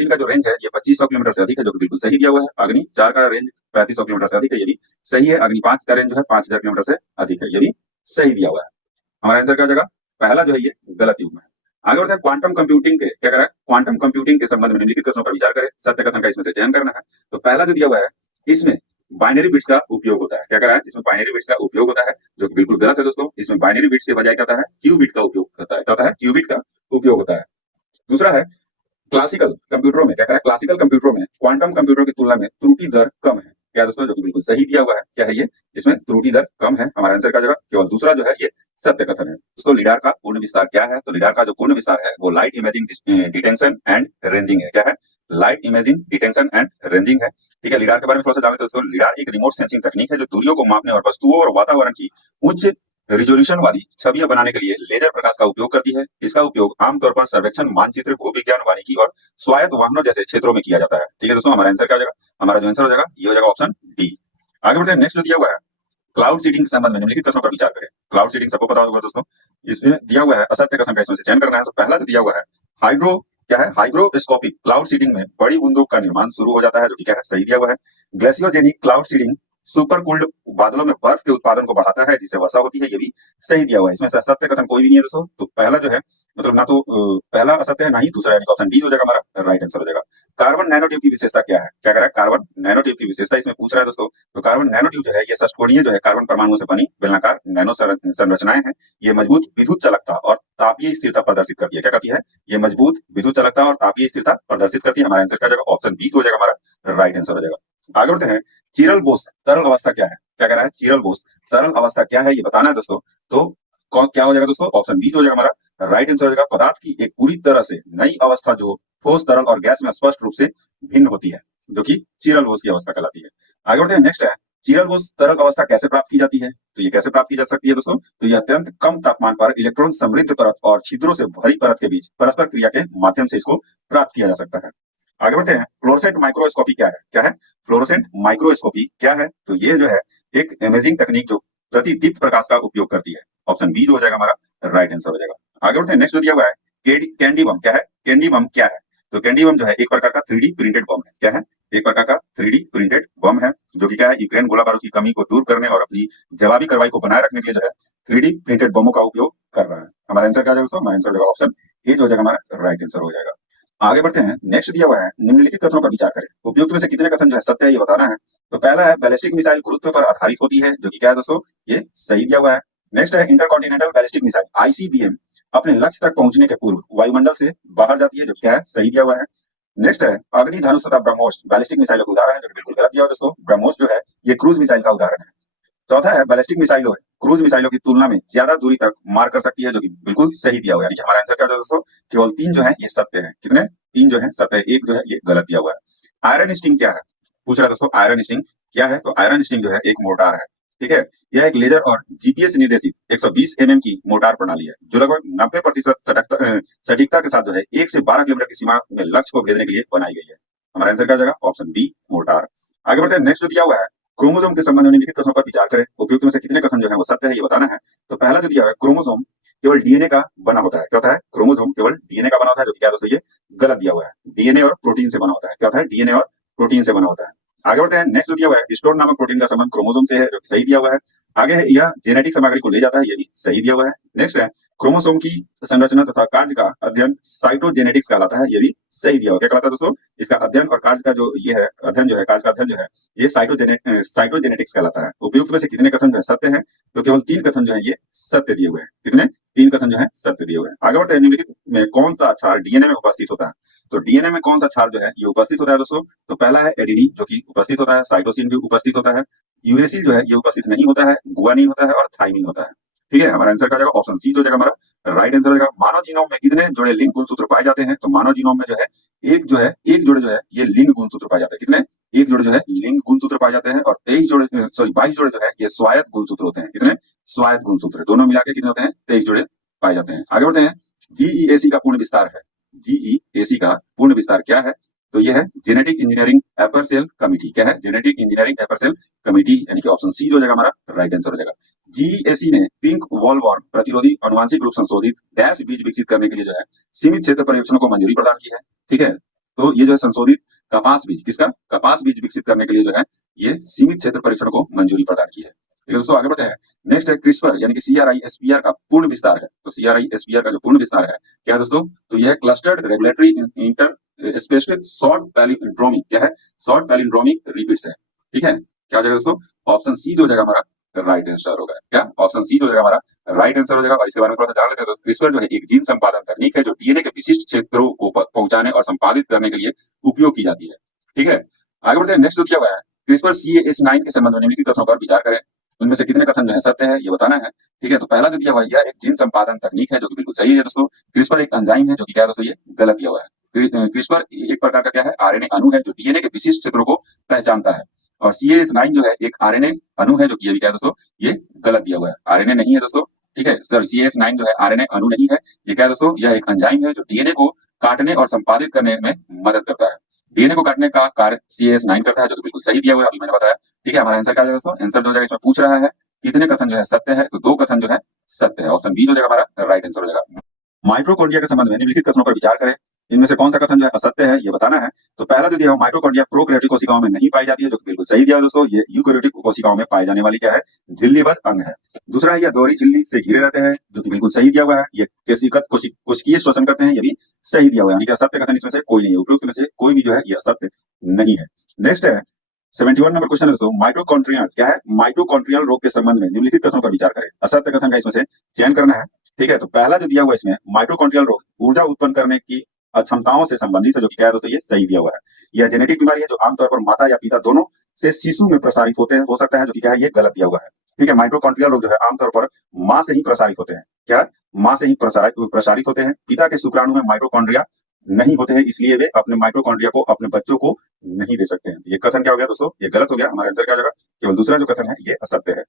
का जो रेंज है ये 2500 किलोमीटर से अधिक है, जो कि बिल्कुल सही दिया हुआ है। अग्नि 4 का रेंज 3500 किलोमीटर से अधिक है, ये भी सही है। अग्नि 5 का रेंज जो है 5000 किलोमीटर से अधिक है, ये भी सही दिया हुआ है। हमारा आंसर क्या हो जाएगा, पहला जो है ये गलत युग्म है। आगे बढ़ते हैं, क्वांटम कंप्यूटिंग के क्या करें, क्वांटम कंप्यूटिंग के संबंध में निम्नलिखित कथनों पर विचार करें। सत्य कथन का इसमें से चयन करना है। तो पहला जो दिया हुआ है, इसमें बाइनरी बिट्स का उपयोग होता है। क्या करा है, इसमें बाइनरी बिट्स का उपयोग होता है, जो कि बिल्कुल गलत है दोस्तों। इसमें बाइनरी बिट्स के बजाय क्या होता है, क्यूबिट का उपयोग होता है। क्या होता है, क्यूबिट का उपयोग होता है। दूसरा है, क्लासिकल कंप्यूटरों में क्या करा है, क्लासिकल कंप्यूटरों में क्वांटम कंप्यूटर की तुलना में त्रुटि दर कम है। क्या दोस्तों, जो कि बिल्कुल सही दिया हुआ है। क्या है ये, इसमें त्रुटि दर कम है। हमारा आंसर क्या जाएगा, केवल दूसरा जो है ये सत्य कथन है। दोस्तों, लिडार का पूर्ण विस्तार क्या है? तो लिडार का जो पूर्ण विस्तार है वो light imaging detention and ranging है। क्या है, light imaging detention and ranging है। ठीक है, लिडार के बारे में थोड़ा सा जानते हैं दोस्तों। लिडार एक रिमोट सेंसिंग तकनीक है, जो दूरियों को मापने और वस्तुओं और वातावरण की उच्च रिजोल्यूशन वाली छवियां बनाने के लिए लेजर प्रकाश का उपयोग करती है। इसका उपयोग आमतौर पर सर्वेक्षण, मानचित्र, भूविज्ञान, वानिकी और स्वायत्त वाहनों जैसे क्षेत्रों में किया जाता है। ठीक है दोस्तों, हमारा आंसर क्या हो जाएगा, हमारा जो आंसर हो जाएगा ये हो जाएगा ऑप्शन डी। आगे बढ़ते हैं, नेक्स्ट जो दिया हुआ है, क्लाउड सीडिंग के संबंध में निम्नलिखित कथनों पर विचार करें। क्लाउड सीडिंग सबको पता होगा दोस्तों। इसमें दिया हुआ है असत्य कथन का इसमें से चयन करना है। तो पहला जो दिया हुआ है, हाइग्रोस्कोपिक क्लाउड सीडिंग में बड़ी बूंदों का निर्माण शुरू हो जाता है, जो कि क्या है, सही दिया हुआ है। ग्लेशियोजेनिक क्लाउड सीडिंग सुपर कोल्ड बादलों में बर्फ के उत्पादन को बढ़ाता है जिससे वर्षा होती है, ये भी सही दिया हुआ है। इसमें सत्य कथन कोई भी नहीं है दोस्तों। तो पहला जो है मतलब ना तो पहला असत्य है ना ही दूसरा, यानी कि ऑप्शन डी हो जाएगा हमारा राइट आंसर हो जाएगा। कार्बन नैनोट्यूब की विशेषता क्या है? क्या कह रहा है? कार्बन नैनोट्यूब की विशेषता इसमें पूछ रहा है दोस्तों। तो कार्बन नैनोट्यूब जो है ये षटकोणीय जो है कार्बन परमाणुओं से बनी बेलनाकार नैनो संरचनाएं हैं। ये मजबूत विद्युत चालकता और तापीय स्थिरता प्रदर्शित करती है। क्या करती है? ये मजबूत विद्युत चालकता और तापीय स्थिरता प्रदर्शित करती है। हमारा आंसर क्या हो जाएगा? ऑप्शन बी हो जाएगा हमारा राइट आंसर हो जाएगा। आगे बढ़ते हैं। चिरल बोस तरल अवस्था क्या है? क्या कह रहा है? चिरल बोस तरल अवस्था क्या है ये बताना है दोस्तों। तो क्या हो जाएगा दोस्तों? ऑप्शन बी हो जाएगा हमारा राइट आंसर हो जाएगा। पदार्थ की एक पूरी तरह से नई अवस्था जो ठोस, तरल और गैस में स्पष्ट रूप से भिन्न होती है, जो कि चिरल बोस की अवस्था कहलाती है। आगे बढ़ते हैं। नेक्स्ट है चिरल बोस तरल अवस्था कैसे प्राप्त की जाती है? तो ये कैसे प्राप्त की जा सकती है दोस्तों? तो ये अत्यंत कम तापमान पर इलेक्ट्रॉन समृद्ध परत और छिद्रों से भरी परत के बीच परस्पर क्रिया के माध्यम से इसको प्राप्त किया जा सकता है। आगे बढ़ते हैं। फ्लोरोसेंट माइक्रोस्कोपी क्या है? क्या है? फ्लोरोसेंट माइक्रोस्कोपी क्या है? तो ये जो है एक इमेजिंग तकनीक जो प्रतिदीप्त प्रकाश का उपयोग करती है। ऑप्शन बी हो जाएगा हमारा राइट आंसर हो जाएगा। आगे बढ़ते हैं। नेक्स्ट जो दिया हुआ है कैंडी बम क्या है? कैंडी बम क्या है? तो कैंडी बम जो है एक प्रकार का 3D प्रिंटेड बम है। क्या है? एक प्रकार का 3D प्रिंटेड बम है जो कि क्या है यूक्रेन गोला बारूद की कमी को दूर करने और अपनी जवाबी कार्रवाई को बनाए रखने के लिए जो है 3D प्रिंटेड बमों का उपयोग कर रहा है। हमारा आंसर क्या हो जाएगा दोस्तों? हमारा आंसर हो जाएगा ऑप्शन ए जो हो जाएगा हमारा राइट आंसर हो जाएगा। आगे बढ़ते हैं। नेक्स्ट दिया हुआ है निम्नलिखित कथनों पर विचार करें। उपयुक्त में से कितने कथन जो है सत्य है ये बताना है। तो पहला है बैलिस्टिक मिसाइल गुरुत्व पर आधारित होती है, जो कि क्या है दोस्तों? ये सही दिया हुआ है। नेक्स्ट है इंटरकॉन्टिनेंटल बैलिस्टिक मिसाइल ICBM अपने लक्ष्य तक पहुंचने के पूर्व वायुमंडल से बाहर जाती है, जो क्या है? सही दिया हुआ है। नेक्स्ट है अग्नि धनुष तथा ब्रह्मोस बैलिस्टिक मिसाइलों का उदाहरण है, जो बिल्कुल गलत दिया हुआ है दोस्तों। ब्रह्मोस जो है ये क्रूज मिसाइल का उदाहरण है। चौथा है बैलिस्टिक मिसाइलों क्रूज मिसाइलों की तुलना में ज्यादा दूरी तक मार कर सकती है, जो कि बिल्कुल सही दिया हुआ है। यानी कि हमारा आंसर क्या हो जाएगा दोस्तों? केवल 3 जो है ये सत्य है। कितने? 3 जो है सत्य है, 1 जो है ये गलत दिया हुआ है। आयरन स्टिंग क्या है? पूछ रहा है दोस्तों आयरन स्टिंग क्या है? तो आयरन स्टिंग जो है एक मोर्टार है। ठीक है, यह एक लेजर और जीपीएस निर्देशित 120 mm की मोर्टार प्रणाली है जो लगभग 90% सटीकता के साथ जो है 1 से 12 किलोमीटर की सीमा में लक्ष्य को भेजने के लिए बनाई गई है। हमारा आंसर क्या हो जाएगा? Option B mortar. आगे बढ़ते हैं। नेक्स्ट जो दिया हुआ है क्रोमोसोम के संबंध में निम्नलिखित कथनों पर विचार करें। उपयुक्त में से कितने कथन जो है वो सत्य है ये बताना है। तो पहला जो दिया हुआ है क्रोमोसोम केवल डीएनए का बना होता है। क्या होता है? क्रोमोसोम केवल डीएनए का बना होता है, जो कि क्या दोस्तों ये गलत दिया हुआ है। डीएनए और प्रोटीन से बना होता है। क्या होता है? डीएनए और प्रोटीन से बना होता है। आगे बढ़ते हैं। नेक्स्ट जो दिया हुआ है हिस्टोन नामक प्रोटीन का संबंध क्रोमोसोम से है, जो कि सही दिया हुआ है। आगे है यह जेनेटिक सामग्री को ले जाता है, ये भी सही दिया हुआ है। नेक्स्ट है क्रोमोसोम की संरचना तथा कार्य का अध्ययन साइटोजेनेटिक्स कहलाता है, ये भी सही दिया हुआ है। क्या कहलाता है दोस्तों? इसका अध्ययन और कार्य का जो ये है अध्ययन जो है कार्य का अध्ययन जो है ये साइटोजेनेटिक्स कहलाता है। उपयुक्त में से कितने कथन जो है सत्य है? तो केवल 3 कथन जो है ये सत्य दिए हुए हैं। कितने? 3 कथन जो है सत्य दिए हुए हैं। आगे बढ़ते हैं। निम्नलिखित में कौन सा क्षार डीएनए में उपस्थित होता है? तो डीएनए में कौन सा क्षार जो है ये उपस्थित होता है दोस्तों? तो पहला है एडेनिन जो कि उपस्थित होता है, साइटोसिन भी उपस्थित होता है, यूरेसिल जो है ये उपस्थित नहीं होता है, गुआनिन होता है और थाइमिन होता है। ठीक है, हमारा आंसर क्या हो जाएगा? ऑप्शन सी जो हो जाएगा हमारा राइट आंसर हो जाएगा। मानव जीनोम में कितने जोड़े लिंक गुणसूत्र पाए जाते हैं? तो मानव जीनोम में जो है एक जोड़े जो है ये लिंग गुणसूत्र पाए जाते हैं। कितने? एक जोड़े जो है लिंग गुणसूत्र पाए जाते हैं और 22 जोड़े जो है ये स्वायत्त गुणसूत्र होते हैं। कितने? स्वायत्त गुणसूत्र दोनों मिला के कितने होते हैं? 23 जोड़े पाए जाते हैं। आगे बढ़ते हैं। जीईएसी का पूर्ण विस्तार है। जीईएसी का पूर्ण विस्तार क्या है? तो यह है जेनेटिक इंजीनियरिंग अपर सेल कमिटी। क्या है? जेनेटिक इंजीनियरिंग अपर सेल कमिटी, यानी कि ऑप्शन सी जो हो जाएगा हमारा राइट आंसर हो जाएगा। जीईएसी ने पिंक वॉलवॉर्म प्रतिरोधी अनुवांशिक रूप संशोधित डैश बीज विकसित करने के लिए जो है सीमित क्षेत्र पर्यवेक्षणों को मंजूरी प्रदान की है। ठीक है, तो ये जो है संशोधित कपास बीज, किसका? कपास बीज विकसित करने के लिए जो है ये सीमित क्षेत्र परीक्षण को मंजूरी प्रदान की है। ठीक है दोस्तों, आगे बढ़ते हैं। नेक्स्ट है क्रिस्पर यानी कि CRISPR का पूर्ण विस्तार है। तो CRISPR का जो पूर्ण विस्तार है क्या है दोस्तों? तो यह clustered regulatory inter specific short palindromic क्या है? शॉर्ट पैलिंड्रोमिक रिपीट्स है। ठीक है, क्या हो जाएगा दोस्तों? ऑप्शन सी जो हो जाएगा हमारा राइट आंसर होगा। क्या? ऑप्शन सी जो हो जाएगा हमारा राइट आंसर हो जाएगा। और इसके बारे में थोड़ा सा जान लेते हैं। क्रिस्पर जो है एक जीन संपादन तकनीक है जो डीएनए के विशिष्ट क्षेत्रों को पहुंचाने और संपादित करने के लिए उपयोग की जाती है। ठीक है, आगे बढ़ते हैं। नेक्स्ट जो दिया हुआ है क्रिस्पर CAS9 के संबंध में निम्नलिखित कथनों पर विचार करें। उनमें से कितने कथन जो है सत्य है ये बताना है। ठीक है, तो पहला जो दिया हुआ है यह एक जीन संपादन तकनीक है, जो कि बिल्कुल सही है दोस्तों। क्रिस्पर एक एंजाइम है, जो कि क्या है दोस्तों? ये गलत दिया हुआ है। क्रिस्पर एक प्रकार का क्या है? आरएनए अणु है जो डीएनए के विशिष्ट क्षेत्रों को पहचानता है। और CAS9 जो है एक आरएनए अणु है, जो कि ये भी क्या है दोस्तों? ये गलत दिया हुआ है। आरएनए नहीं है दोस्तों। ठीक है, सर CAS9 जो है आरएनए अणु नहीं है। ये क्या है दोस्तों? यह एक एंजाइम है जो डीएनए को काटने और संपादित करने में मदद करता है। डीएनए को काटने का कार्य CAS9 करता है, जो कि बिल्कुल सही दिया हुआ है, अभी मैंने बताया। ठीक है, हमारा आंसर क्या हो जाएगा दोस्तों? आंसर जो हो जाएगा इसमें पूछ रहा है कितने कथन जो है सत्य है, तो 2 कथन जो है सत्य है। ऑप्शन बी जो हो जाएगा हमारा राइट आंसर हो जाएगा। माइटोकॉन्ड्रिया के संबंध में निम्नलिखित कथनों पर विचार करें। इनमें से कौन सा कथन जो है असत्य है ये बताना है। तो पहला जो दिया हुआ माइटोकॉन्ड्रिया प्रोकैरियोटिक कोशिकाओं में नहीं पाई जाती है, जो कि बिल्कुल सही दिया हुआ दोस्तों। ये यूकैरियोटिक कोशिकाओं में पाई जाने वाली क्या है, झिल्लीबद्ध अंग है। दूसरा है, ये दोहरी झिल्ली से घिरे रहते हैं, जो कि बिल्कुल सही दिया हुआ है। ये केशिकत कोशिकीय श्वसन करते हैं, ये भी सही दिया हुआ है। यानी कि असत्य कथन इसमें से कोई नहीं है, उपयुक्त में से कोई भी जो है ये असत्य नहीं है। नेक्स्ट है 71 नंबर क्वेश्चन है दोस्तों, माइटोकॉन्ड्रियल क्या है, माइटोकॉन्ड्रियल रोग के संबंध में निम्नलिखित कथनों पर विचार करें। असत्य कथन का इसमें से चयन करना है। ठीक है, तो पहला जो दिया हुआ इसमें माइटोकॉन्ड्रियल रोग ऊर्जा उत्पन्न करने की अक्षमताओं से संबंधित है, जो कि क्या है दोस्तों, ये सही दिया हुआ है। यह जेनेटिक बीमारी है जो आमतौर पर माता या पिता दोनों से शिशु में प्रसारित होते हैं, हो सकता है, जो कि क्या है, ये गलत दिया हुआ है। ठीक है, माइटोकॉन्ड्रियल रोग जो है आमतौर पर मां से ही प्रसारित होते हैं। क्या, मां से ही प्रसारित होते हैं। पिता के शुक्राणु में माइटोकॉन्ड्रिया नहीं होते हैं, इसलिए वे अपने माइटोकॉन्ड्रिया को अपने बच्चों को नहीं दे सकते हैं। ये कथन क्या हो गया दोस्तों, ये गलत हो गया। हमारा आंसर क्या हो जाएगा, केवल दूसरा जो कथन है ये असत्य है।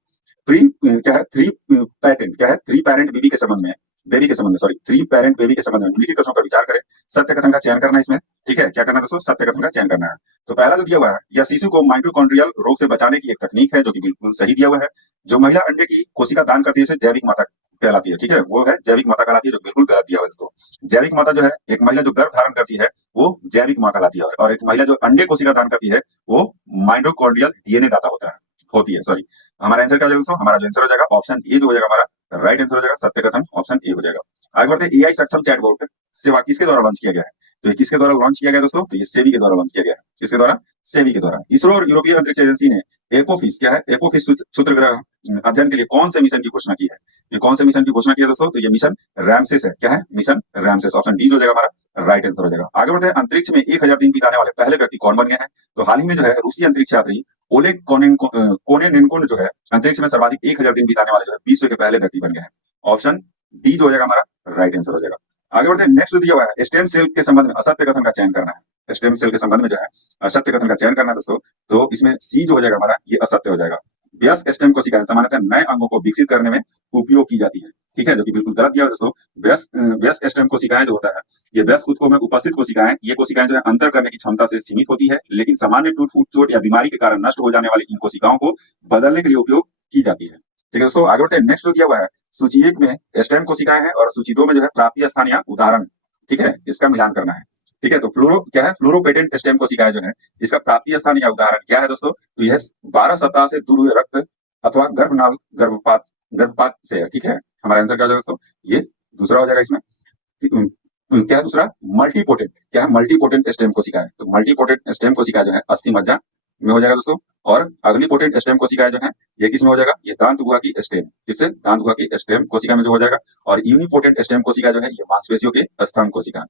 क्या है, थ्री पैरेंट क्या है, थ्री पैरेंट बेबी के संबंध में थ्री पैरेंट बेबी के संबंध में निम्नलिखित कथनों पर विचार करें। सत्य कथन का चयन करना है इसमें। ठीक है, क्या करना है दोस्तों, सत्य कथन का चयन करना है। तो पहला जो दिया हुआ है, यह शिशु को माइटोकॉन्ड्रियल रोग से बचाने की एक तकनीक है, जो कि बिल्कुल सही दिया हुआ है। जो महिला अंडे की कोशिका दान करती है उसे जैविक माता कहलाती है। ठीक है, वो है जैविक माता कहलाती है, जो बिल्कुल गलत दिया हुआ है दोस्तों। जैविक माता जो है, एक महिला जो गर्भ धारण करती है वो जैविक मां कहलाती है, और एक महिला जो अंडे कोशिका दान करती है वो माइटोकॉन्ड्रियल डीएनए दाता होती है। सॉरी, हमारा आंसर क्या हो जाएगा दोस्तों, हमारा जो आंसर हो जाएगा ऑप्शन ए जो हो जाएगा हमारा राइट आंसर हो जाएगा। सत्य कथन ऑप्शन ए हो जाएगा। आगे बढ़ते हैं, एआई सक्षम चैटबॉट सेवा किसके द्वारा लॉन्च किया गया है। तो ये किसके द्वारा लॉन्च किया गया दोस्तों, तो ये सेबी के द्वारा लॉन्च किया गया है। किसके द्वारा, सेबी के द्वारा। इसरो और यूरोपीय अंतरिक्ष एजेंसी ने एपोफिस क्या है, एपोफिस क्षुद्रग्रह अध्ययन के लिए कौन से मिशन की घोषणा की है। ये कौन से मिशन की घोषणा की है दोस्तों, तो ये मिशन रैमसेस है। क्या है, मिशन रैमसेस। ऑप्शन डी हो जाएगा हमारा राइट आंसर हो जाएगा। आगे बढ़ते हैं, अंतरिक्ष में 1000 दिन बिताने वाले पहले व्यक्ति कौन बन गए हैं। तो हाल ही में जो है रूसी अंतरिक्ष यात्री ओलेग कोनेनेन्को जो है अंतरिक्ष में सर्वाधिक 1000 दिन बिताने वाले जो है विश्व के पहले व्यक्ति बन गए हैं। ऑप्शन डी जो हो जाएगा हमारा राइट आंसर हो जाएगा। आगे बढ़ते हैं, नेक्स्ट दिया हुआ है, स्टेम सेल के संबंध में असत्य कथन का चयन करना है। स्टेम सेल के संबंध में जो है असत्य कथन का चयन करना है दोस्तों। तो इसमें सी जो हो जाएगा हमारा ये असत्य हो जाएगा। वयस्क स्टेम कोशिकाएं सामान्यतः नए अंगों को विकसित करने में उपयोग की जाती है। ठीक है, जो कि बिल्कुल गलत दिया है दोस्तों। वयस्क स्टेम कोशिकाएं जो होता है, ये वयस्क ऊतकों में उपस्थित कोशिकाएं, ये कोशिकाएं जो है अंतर करने की क्षमता से सीमित होती है, लेकिन सामान्य टूट फूट, चोट या बीमारी के कारण नष्ट हो जाने वाली इन कोशिकाओं को बदलने के लिए उपयोग की जाती है। ठीक है दोस्तों, आगे बढ़ते हैं, नेक्स्ट जो दिया हुआ है, सूची 1 में स्टेम कोशिकाएं हैं और सूची 2 में जो है प्राप्ति स्थान या उदाहरण। ठीक है, इसका मिलान करना है। ठीक है, तो फ्लोरो क्या है, फ्लोरोपेटेंट स्टेम कोशिकाएं जो है, इसका प्राप्ति स्थान या उदाहरण क्या है दोस्तों, तो यह 12 सप्ताह से दूर हुए रक्त अथवा गर्भपात से है। ठीक है, हमारा आंसर क्या हो जाएगा दोस्तों, ये दूसरा हो जाएगा इसमें। क्या है दूसरा, मल्टीपोटेंट क्या है, मल्टीपोटेंट स्टेम कोशिकाएं। तो मल्टीपोटेंट स्टेम कोशिकाएं जो है अस्थि मज्जा में हो जाएगा दोस्तों। और अगली पोटेंट स्टेम कोशिकाएं जो है ये किस में हो जाएगा, ये दांत गुहा की स्टेम, किससे, दांत गुहा की स्टेम कोशिका में जो हो जाएगा। और यूनिपोटेंट स्टेम कोशिका जो है ये मांसपेशियों के स्तंभ कोशिका।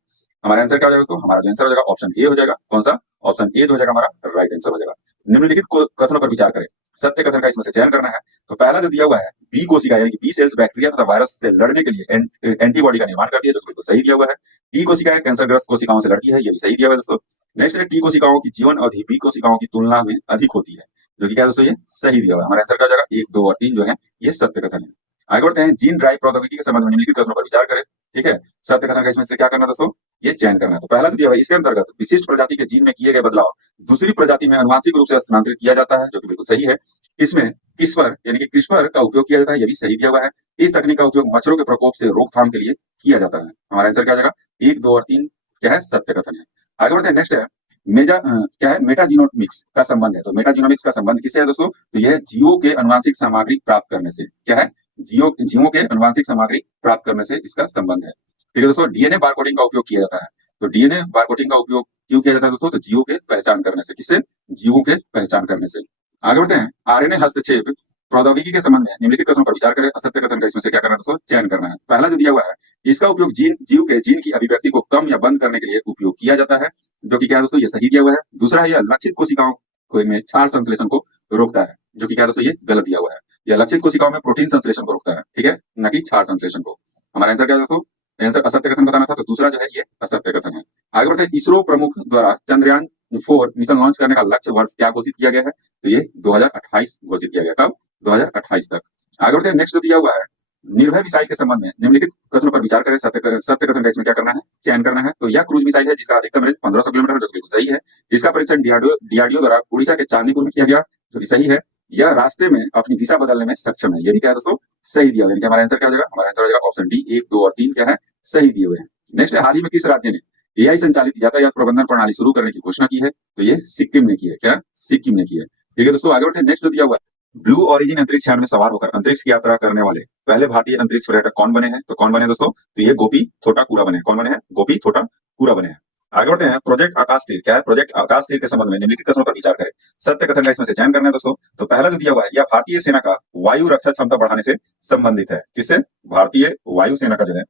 हमारा आंसर क्या हो जाएगा दोस्तों, हमारा जो आंसर हो जाएगा ऑप्शन ए हो जाएगा। कौन सा, ऑप्शन ए जो हो जाएगा हमारा राइट आंसर हो जाएगा। निम्नलिखित कथनों पर विचार करें, सत्य कथन का इसमें से चयन करना है। तो पहला जो दिया हुआ है, बी कोशिका यानी कि बी सेल्स बैक्टीरिया तथा वायरस से लड़ने के लिए एंटीबॉडी का निर्माण करती है, जो बिल्कुल सही दिया हुआ है। टी कोशिकाएं कैंसरग्रस्त कोशिकाओं से लड़ती है, ये भी सही दिया हुआ है दोस्तों। नेक्स्ट है, टी कोशिकाओं की जीवन अवधि बी कोशिकाओं की तुलना में अधिक होती है, जो कि क्या दोस्तों, ये सही दिया हुआ है। हमारा आंसर क्या हो जाएगा, 1, 2 और 3 जो है ये सत्य कथन है। आगे बढ़ते हैं, जीन ड्राइव प्रौद्योगिकी के संबंध में निम्नलिखित कथनों पर विचार करें। ठीक है, सत्य कथन का इसमें से क्या करना दोस्तों, ये चयन करना है। तो पहला जो दिया हुआ है, इसके अंतर्गत विशिष्ट प्रजाति के जीन में किए गए बदलाव दूसरी प्रजाति में अनुवांशिक रूप से हस्तांतरित किया जाता है, जो कि बिल्कुल सही है। इसमें क्रिस्पर यानी कि क्रिस्पर का उपयोग किया जाता है, ये भी सही दिया हुआ है। इस तकनीक का उपयोग मच्छरों के प्रकोप से रोकथाम के लिए किया जाता है। हमारा आंसर क्या हो जाएगा, 1, 2 और 3 क्या है, सत्य कथन है। आगे बढ़ते हैं, नेक्स्ट है क्या है, मेटाजीनोमिक्स का संबंध है। तो मेटाजीनोमिक्स का संबंध किससे है दोस्तों, तो यह जीवों के अनुवांशिक सामग्री प्राप्त करने से, क्या है, जीवों के अनुवांशिक सामग्री प्राप्त करने से इसका संबंध है। ठीक है दोस्तों, डीएनए बारकोडिंग का उपयोग किया जाता है। तो डीएनए बारकोडिंग का उपयोग क्यों किया जाता है दोस्तों, तो जीवों के पहचान करने से, किससे, जीवों के पहचान करने से। आगे बढ़ते हैं, आरएनए हस्तक्षेप प्रौद्योगिकी के संबंध में निम्नलिखित कथनों पर विचार करें। असत्य कथन का इसमें से क्या करना है दोस्तों, चयन करना है। पहला जो दिया हुआ है, इसका उपयोग जीव के जीन की अभिव्यक्ति को कम या बंद करने के लिए उपयोग किया जाता है, जो कि क्या है दोस्तों, ये सही दिया हुआ है। दूसरा है, यह लक्षित कोशिकाओं में क्षार संश्लेषण को रोकता है, जो कि क्या दोस्तों, ये गलत दिया हुआ है। यह लक्षित कोशिकाओं में प्रोटीन संश्लेषण को रोकता है, ठीक है, न कि क्षार संश्लेषण को। हमारा आंसर क्या है दोस्तों, आंसर असत्य कथन बताना था, तो दूसरा जो है ये असत्य कथन है। आगे बढ़ते हैं, इसरो प्रमुख द्वारा चंद्रयान 4 मिशन लॉन्च करने का लक्ष्य वर्ष क्या घोषित किया गया है, तो ये 2028 घोषित किया गया। कब, 2028 तक। आगे बढ़ते हैं, नेक्स्ट जो दिया हुआ है, निर्भय मिसाइल के संबंध में निम्नलिखित कथनों पर विचार करें। सत्य कथन का इसमें क्या करना है, चयन करना है। तो यह क्रूज मिसाइल है जिसका अधिकतम रेंज 1500 किलोमीटर है, जो बिल्कुल सही है। इसका परीक्षण डीआरडीओ द्वारा उड़ीसा के चांदीपुर में किया गया, जो कि सही है। यह रास्ते में अपनी दिशा बदलने में सक्षम है, ये भी क्या है दोस्तों, सही दिया हुआ है। हमारा आंसर क्या हो जाएगा, हमारा आंसर हो जाएगा ऑप्शन डी, 1, 2 और 3 क्या है, सही दिए हुए हैं। नेक्स्ट है, हाल ही में किस राज्य ने एआई संचालित यातायात प्रबंधन प्रणाली शुरू करने की घोषणा की है, तो ये सिक्किम ने की है। क्या? सिक्किम ने की है। ठीक है दोस्तों, आगे बढ़ते हैं। नेक्स्ट जो दिया हुआ है, ब्लू ओरिजिन अंतरिक्ष यान में सवार होकर अंतरिक्ष की यात्रा करने वाले पहले भारतीय अंतरिक्ष पर्यटक कौन बने हैं? तो कौन बने हैं दोस्तों? तो ये गोपी थोटाकुरा बने हैं। कौन बने हैं? गोपी थोटाकुरा बने हैं। आगे बढ़ते हैं। प्रोजेक्ट आकाश तीर क्या है? प्रोजेक्ट आकाश तीर के संबंध में निम्नलिखित कथनों पर विचार करें। सत्य कथन का इसमें से चयन करना है दोस्तों। तो पहला जो दिया हुआ है, यह भारतीय सेना का वायु रक्षा क्षमता बढ़ाने से संबंधित है। किससे? भारतीय वायु सेना का जो है,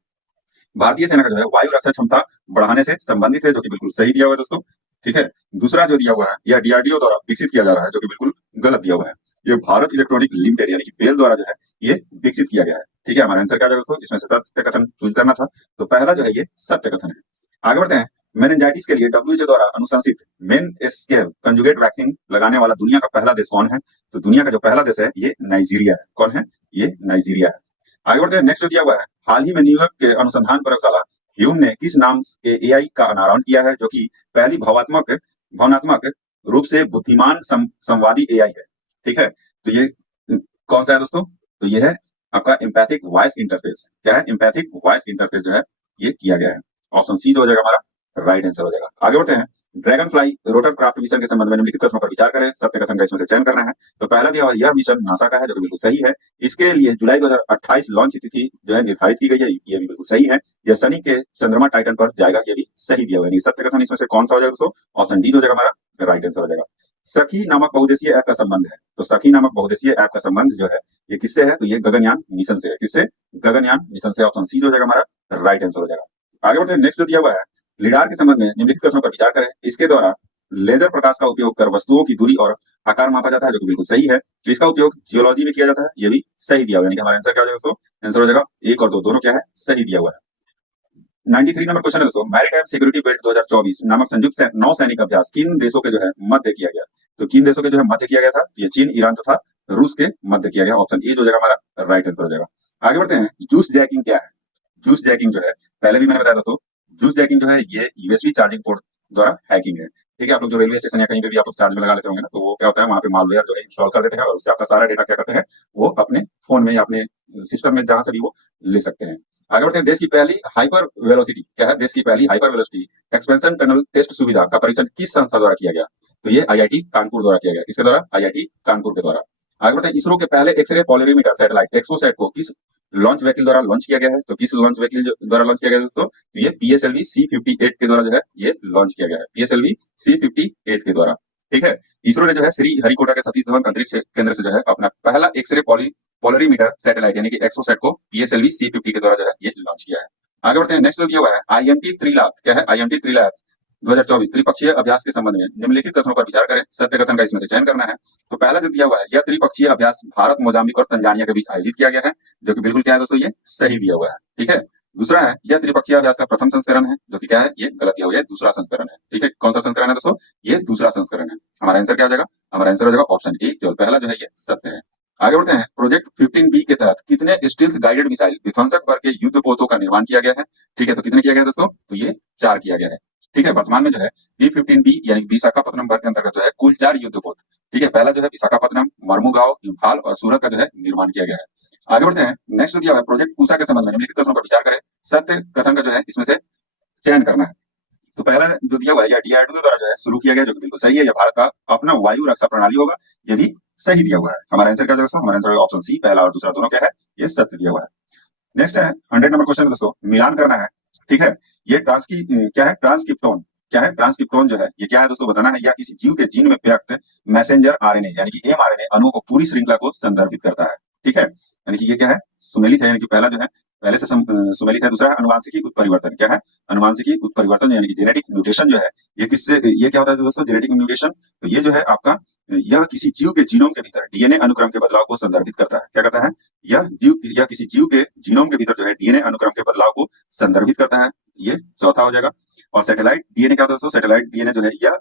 भारतीय सेना का जो है वायु रक्षा क्षमता बढ़ाने से संबंधित है, जो कि बिल्कुल सही दिया हुआ है दोस्तों। ठीक है। दूसरा जो दिया हुआ है, यह डीआरडीओ द्वारा विकसित किया जा रहा है, जो कि बिल्कुल गलत दिया हुआ है। ये भारत इलेक्ट्रॉनिक लिमिटेड यानी कि बेल द्वारा जो है ये विकसित किया गया है। ठीक है। हमारा आंसर क्या जाएगा दोस्तों? इसमें से सत्य कथन चूज करना था, तो पहला जो है ये सत्य कथन है। आगे बढ़ते हैं। मेनिंजाइटिस के लिए डब्ल्यूएचओ द्वारा अनुशंसित मेनएस्केव कंजुगेट वैक्सीन लगाने वाला दुनिया का पहला देश कौन है? तो दुनिया का जो पहला देश है ये नाइजीरिया है। कौन है? ये नाइजीरिया है। आगे बढ़ते हैं। नेक्स्ट जो दिया हुआ है, हाल ही में न्यूयॉर्क के अनुसंधान प्रयोगशाला ह्यूम ने किस नाम के एआई का अनावरण किया है, जो कि पहली भावनात्मक रूप से बुद्धिमान संवादी एआई है। ठीक है। तो ये कौन सा है दोस्तों? तो ये है आपका एम्पैथिक वॉइस इंटरफेस। क्या है? एम्पैथिक वॉइस इंटरफेस जो है ये किया गया है। ऑप्शन सी जो हो जाएगा हमारा राइट आंसर हो जाएगा। आगे बढ़ते हैं। Dragon fly rotor craft mission के संबंध में निम्नलिखित कथनों पर विचार करें। सत्य कथन का इसमें से चयन करना है। तो पहला दिया हुआ यह मिशन नासा का है, जो कि बिल्कुल सही है। इसके लिए जुलाई 2028 लॉन्च तिथि जो है निर्धारित की गई है, ये भी बिल्कुल सही है। यह शनि के चंद्रमा टाइटन पर जाएगा, ये भी सही दिया हुआ है। सत्य कथन इसमें से कौन सा हो जाएगा दोस्तों? ऑप्शन डी हो जाएगा हमारा राइट आंसर हो जाएगा। सखी नामक बहुउद्देशीय ऐप का संबंध है। तो सखी नामक बहुउद्देशीय ऐप का संबंध जो है ये किससे है? तो ये गगनयान मिशन से है। किससे? गगनयान मिशन से। ऑप्शन सी जो हो जाएगा हमारा राइट आंसर हो जाएगा। आगे बढ़ते हैं। नेक्स्ट जो दिया हुआ है, लिडार के संबंध में निम्नलिखित कथनों पर विचार करें। इसके द्वारा लेजर प्रकाश का उपयोग कर वस्तुओं की दूरी और आकार मापा जाता है, जो कि बिल्कुल सही है। तो इसका उपयोग जियोलॉजी में किया जाता है, ये भी सही दिया हुआ है। यानी कि हमारा आंसर क्या हो जाएगा दोस्तों? आंसर हो जाएगा 1 और 2 दोनों क्या है? सही दिया हुआ है। 93 नंबर क्वेश्चन है दोस्तों, मैरीटाइम सिक्योरिटी बेल्ट 2024 नामक संयुक्त नौसैनिक अभ्यास किन देशों के जो है मध्य किया गया? तो किन देशों के जो है मध्य किया गया था? ये चीन, ईरान तथा रूस के मध्य किया गया। ऑप्शन ए जो हो जाएगा हमारा राइट आंसर हो जाएगा। आगे बढ़ते हैं। जूस जैकिंग क्या है? जूस जैकिंग जो है पहले भी मैंने बताया दोस्तों, जूस जैकिंग जो है ये यूएसबी चार्जिंग पोर्ट द्वारा हैकिंग है। ठीक है। आप लोग जो रेलवे स्टेशन या कहीं पे भी आप लोग चार्ज में लगा लेते होंगे ना, तो वो क्या होता है, वहां पे मालवेयर जो है इंस्टॉल कर देते हैं और उससे आपका सारा डेटा क्या करते हैं, वो अपने फोन में या अपने सिस्टम में जहां से भी वो ले सकते हैं। आगे बढ़ते हैं। देश की पहली हाइपर वेलोसिटी क्या है? देश की पहली hyper velocity expansion tunnel test सुविधा का परीक्षण किस संस्था द्वारा किया गया? तो ये आईआईटी कानपुर द्वारा किया गया। किसके द्वारा? आईआईटी कानपुर के द्वारा। आगे बढ़ते हैं। इसरो के पहले एक्सरे पोलरीमीटर सैटेलाइट एक्सोसैट को किस लॉन्च व्हीकल द्वारा लॉन्च किया गया है? तो किस लॉन्च व्हीकल द्वारा लॉन्च किया गया है दोस्तों? तो ये पीएसएलवी C58 के द्वारा जो है ये लॉन्च किया गया है। पीएसएलवी C58 के द्वारा। ठीक है। इसरो ने जो है श्री हरिकोटा के सतीश धवन अंतरिक्ष केंद्र से जो है अपना पहला एक्सरे पोलरीमीटर सैटेलाइट यानी कि एक्सोसैट को पीएसएलवी C50 के द्वारा जो है ये लॉन्च किया है। आगे बढ़ते हैं। नेक्स्ट जो दिया हुआ है, आईएमटी त्रिलाख क्या है? आईएमटी त्रिलाख 2024 त्रिपक्षीय अभ्यास के संबंध में निम्नलिखित कथनों पर विचार करें। सत्य कथन का इसमें से चयन करना है। तो पहला जो दिया हुआ है, यह त्रिपक्षीय अभ्यास भारत, मोजाम्बिक और तंजानिया के बीच आयोजित किया गया है, जो कि बिल्कुल क्या है दोस्तों? ये सही दिया हुआ है। ठीक है। दूसरा है, यह त्रिपक्षीय अभ्यास का प्रथम संस्करण है, जो कि क्या है? ये गलत दिया हुआ है, दूसरा संस्करण है। ठीक है। कौन सा संस्करण है दोस्तों? ये दूसरा संस्करण है। हमारा आंसर क्या हो जाएगा? हमारा आंसर हो जाएगा ऑप्शन ए, जो पहला जो है ये सत्य है। आगे बढ़ते हैं। प्रोजेक्ट 15B के तहत कितने स्टील्थ गाइडेड मिसाइल विध्वंसक वर्ग के युद्ध पोतों का निर्माण किया गया है? ठीक है। तो कितने किया गया दोस्तों? तो ये 4 किया गया है। ठीक है। वर्तमान में जो है B-15B यानी विशाखापत्तनम वर्ग के अंतर्गत जो है कुल 4 युद्ध पोत। ठीक है। पहला जो है विशाखापत्तनम, मर्मुगांव, इम्फाल और सूरत का जो है निर्माण किया गया है। आगे बढ़ते हैं। नेक्स्ट जो दिया हुआ है, प्रोजेक्ट पूसा के संबंध में निम्नलिखित कथनों पर विचार करें। सत्य कथन का जो है इसमें से चयन करना है। तो पहला जो दिया हुआ है, यह डीआरडीओ द्वारा जो है शुरू किया गया, जो कि बिल्कुल सही है। यह भारत का अपना वायु रक्षा प्रणाली होगा, ये भी सही दिया हुआ है। हमारा आंसर क्या है दोस्तों? हमारा आंसर ऑप्शन सी, पहला और दूसरा दोनों क्या है? ये सत्य दिया हुआ है। नेक्स्ट है 100 नंबर क्वेश्चन दोस्तों, मिलान करना है। ठीक है। ये क्या है? ट्रांसक्रिप्टोन क्या है? ट्रांसक्रिप्टोन जो है ये क्या है दोस्तों? बताना है। या किसी जीव के जीन में व्यक्त मैसेंजर आरएनए यानी कि एमआरएनए अणुओं को पूरी श्रृंखला को संदर्भित करता है। ठीक है। यानी कि ये क्या है? सुमेलित है, यानी कि पहला जो है पहले से सुमेलित है। दूसरा है अनुवांशिकी उत्परिवर्तन। क्या है? अनुवांशिकी उत्परिवर्तन यानी कि जेनेटिक म्यूटेशन जो है ये किससे, ये क्या होता है दोस्तों? Genetic mutation. तो ये जो है आपका, यह किसी जीव के जीनोम के भीतर डीएनए अनुक्रम के बदलाव को संदर्भित करता है। क्या करता है? यह किसी जीव के जीनोम के भीतर जो है डीएनए अनुक्रम के बदलाव को संदर्भित करता है। ये चौथा हो जाएगा। और सैटेलाइट डीएनए क्या होता है दोस्तों? सैटेलाइट डीएनए जो है यह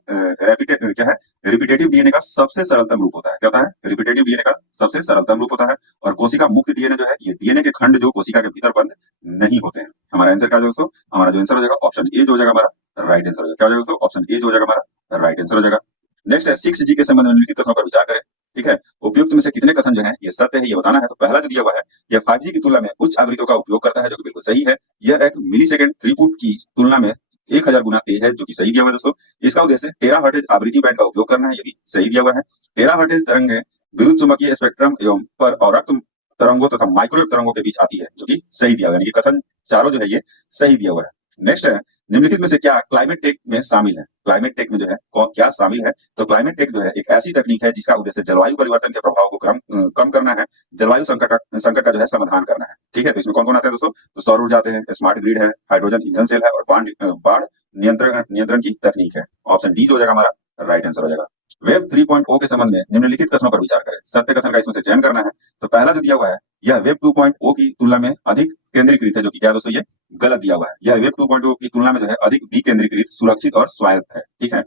रिपीटेटिव डीएनए का सबसे सरलतम रूप होता है। क्या होता है? रिपीटेटिव डीएनए का सबसे सरलतम रूप होता है। और कोशिका मुक्त डीएनए जो है ये डीएनए के खंड जो कोशिका के भीतर बंद नहीं होते हैं। हमारा आंसर क्या है दोस्तों? हमारा जो आंसर हो जाएगा ऑप्शन ए जो हो जाएगा हमारा राइट आंसर हो जाएगा। क्या हो जाएगा दोस्तों? ऑप्शन ए जो हो जाएगा हमारा राइट आंसर हो जाएगा। नेक्स्ट है 6G के संबंध में निम्नलिखित कथनों पर विचार करें। ठीक है। उपयुक्त में से कितने कथन जो है ये सत्य है, ये बताना है। तो पहला जो दिया हुआ है, यह 5G की तुलना में उच्च आवृत्तियों का उपयोग करता है, जो कि बिल्कुल सही है। यह एक मिलीसेकंड थ्रूपुट की तुलना में 1000 गुना तेज है, जो कि सही दिया हुआ है दोस्तों। इसका उद्देश्य टेराहर्ट्ज आवृत्ति बैंड का उपयोग करना है, ये भी सही दिया हुआ है। टेराहर्ट्ज तरंगें विद्युत चुम्बकीय स्पेक्ट्रम एवं पर अवरक्त तरंगों तथा माइक्रोवेव तरंगों के बीच आती है, जो कि सही दिया हुआ है। यानी कि कथन चारों जो है ये सही दिया हुआ है। नेक्स्ट है, निम्नलिखित में से क्या क्लाइमेट टेक में शामिल है? क्लाइमेट टेक में जो है क्या शामिल है? तो क्लाइमेट टेक जो है एक ऐसी तकनीक है जिसका उद्देश्य जलवायु परिवर्तन के प्रभाव को कम करना है, जलवायु संकट का जो है समाधान करना है। ठीक है, तो इसमें कौन कौन आता है दोस्तों? तो सौर ऊर्जा आते हैं, स्मार्ट ग्रिड है, हाइड्रोजन ईंधन सेल है और बाढ़ नियंत्रण की तकनीक है। ऑप्शन डी जो हो जाएगा हमारा राइट आंसर हो जाएगा। वेब 3.0 के संबंध में निम्नलिखित कथनों पर विचार करें। सत्य कथन का इसमें से चयन करना है। तो पहला जो दिया हुआ है, यह वेब 2.0 की तुलना में अधिक केंद्रीकृत है, जो कि क्या दोस्तों ये गलत दिया हुआ है। यह वेब 2.0 की तुलना में जो है अधिक विकेंद्रीकृत, सुरक्षित और स्वायत्त है। ठीक है,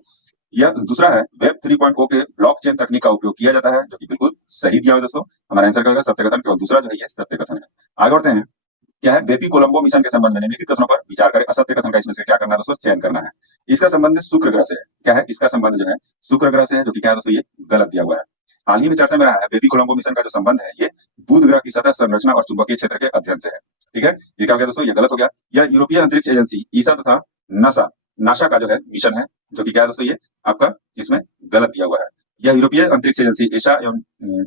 यह दूसरा है, वेब 3.0 के ब्लॉकचेन तकनीक का उपयोग किया जाता है, जो कि बिल्कुल सही दिया हुआ है दोस्तों। हमारा आंसर क्या होगा? सत्य कथन। केवल दूसरा जो है ये सत्य कथन है। आगे बढ़ते हैं, क्या है, बेपी कोलंबो मिशन के संबंध में निम्नलिखित कथनों पर विचार करें। असत्य कथन का इसमें से क्या करना है दोस्तों? चयन करना है। इसका संबंध शुक्र ग्रह से है। क्या है? इसका संबंध जो है शुक्र ग्रह से है, जो कि क्या है दोस्तों ये गलत दिया हुआ है। हाल ही में चर्चा में रहा है, बेपी कोलंबो मिशन का जो संबंध है ये बुध ग्रह की सतह संरचना और चुंबकीय क्षेत्र के अध्ययन से है। ठीक है, ये क्या हो गया दोस्तों? ये गलत हो गया। यह यूरोपीय अंतरिक्ष एजेंसी ईसा तथा नासा का जो है मिशन है, जो कि क्या है दोस्तों ये आपका इसमें गलत दिया हुआ है। यह यूरोपीय अंतरिक्ष एजेंसी एशा एवं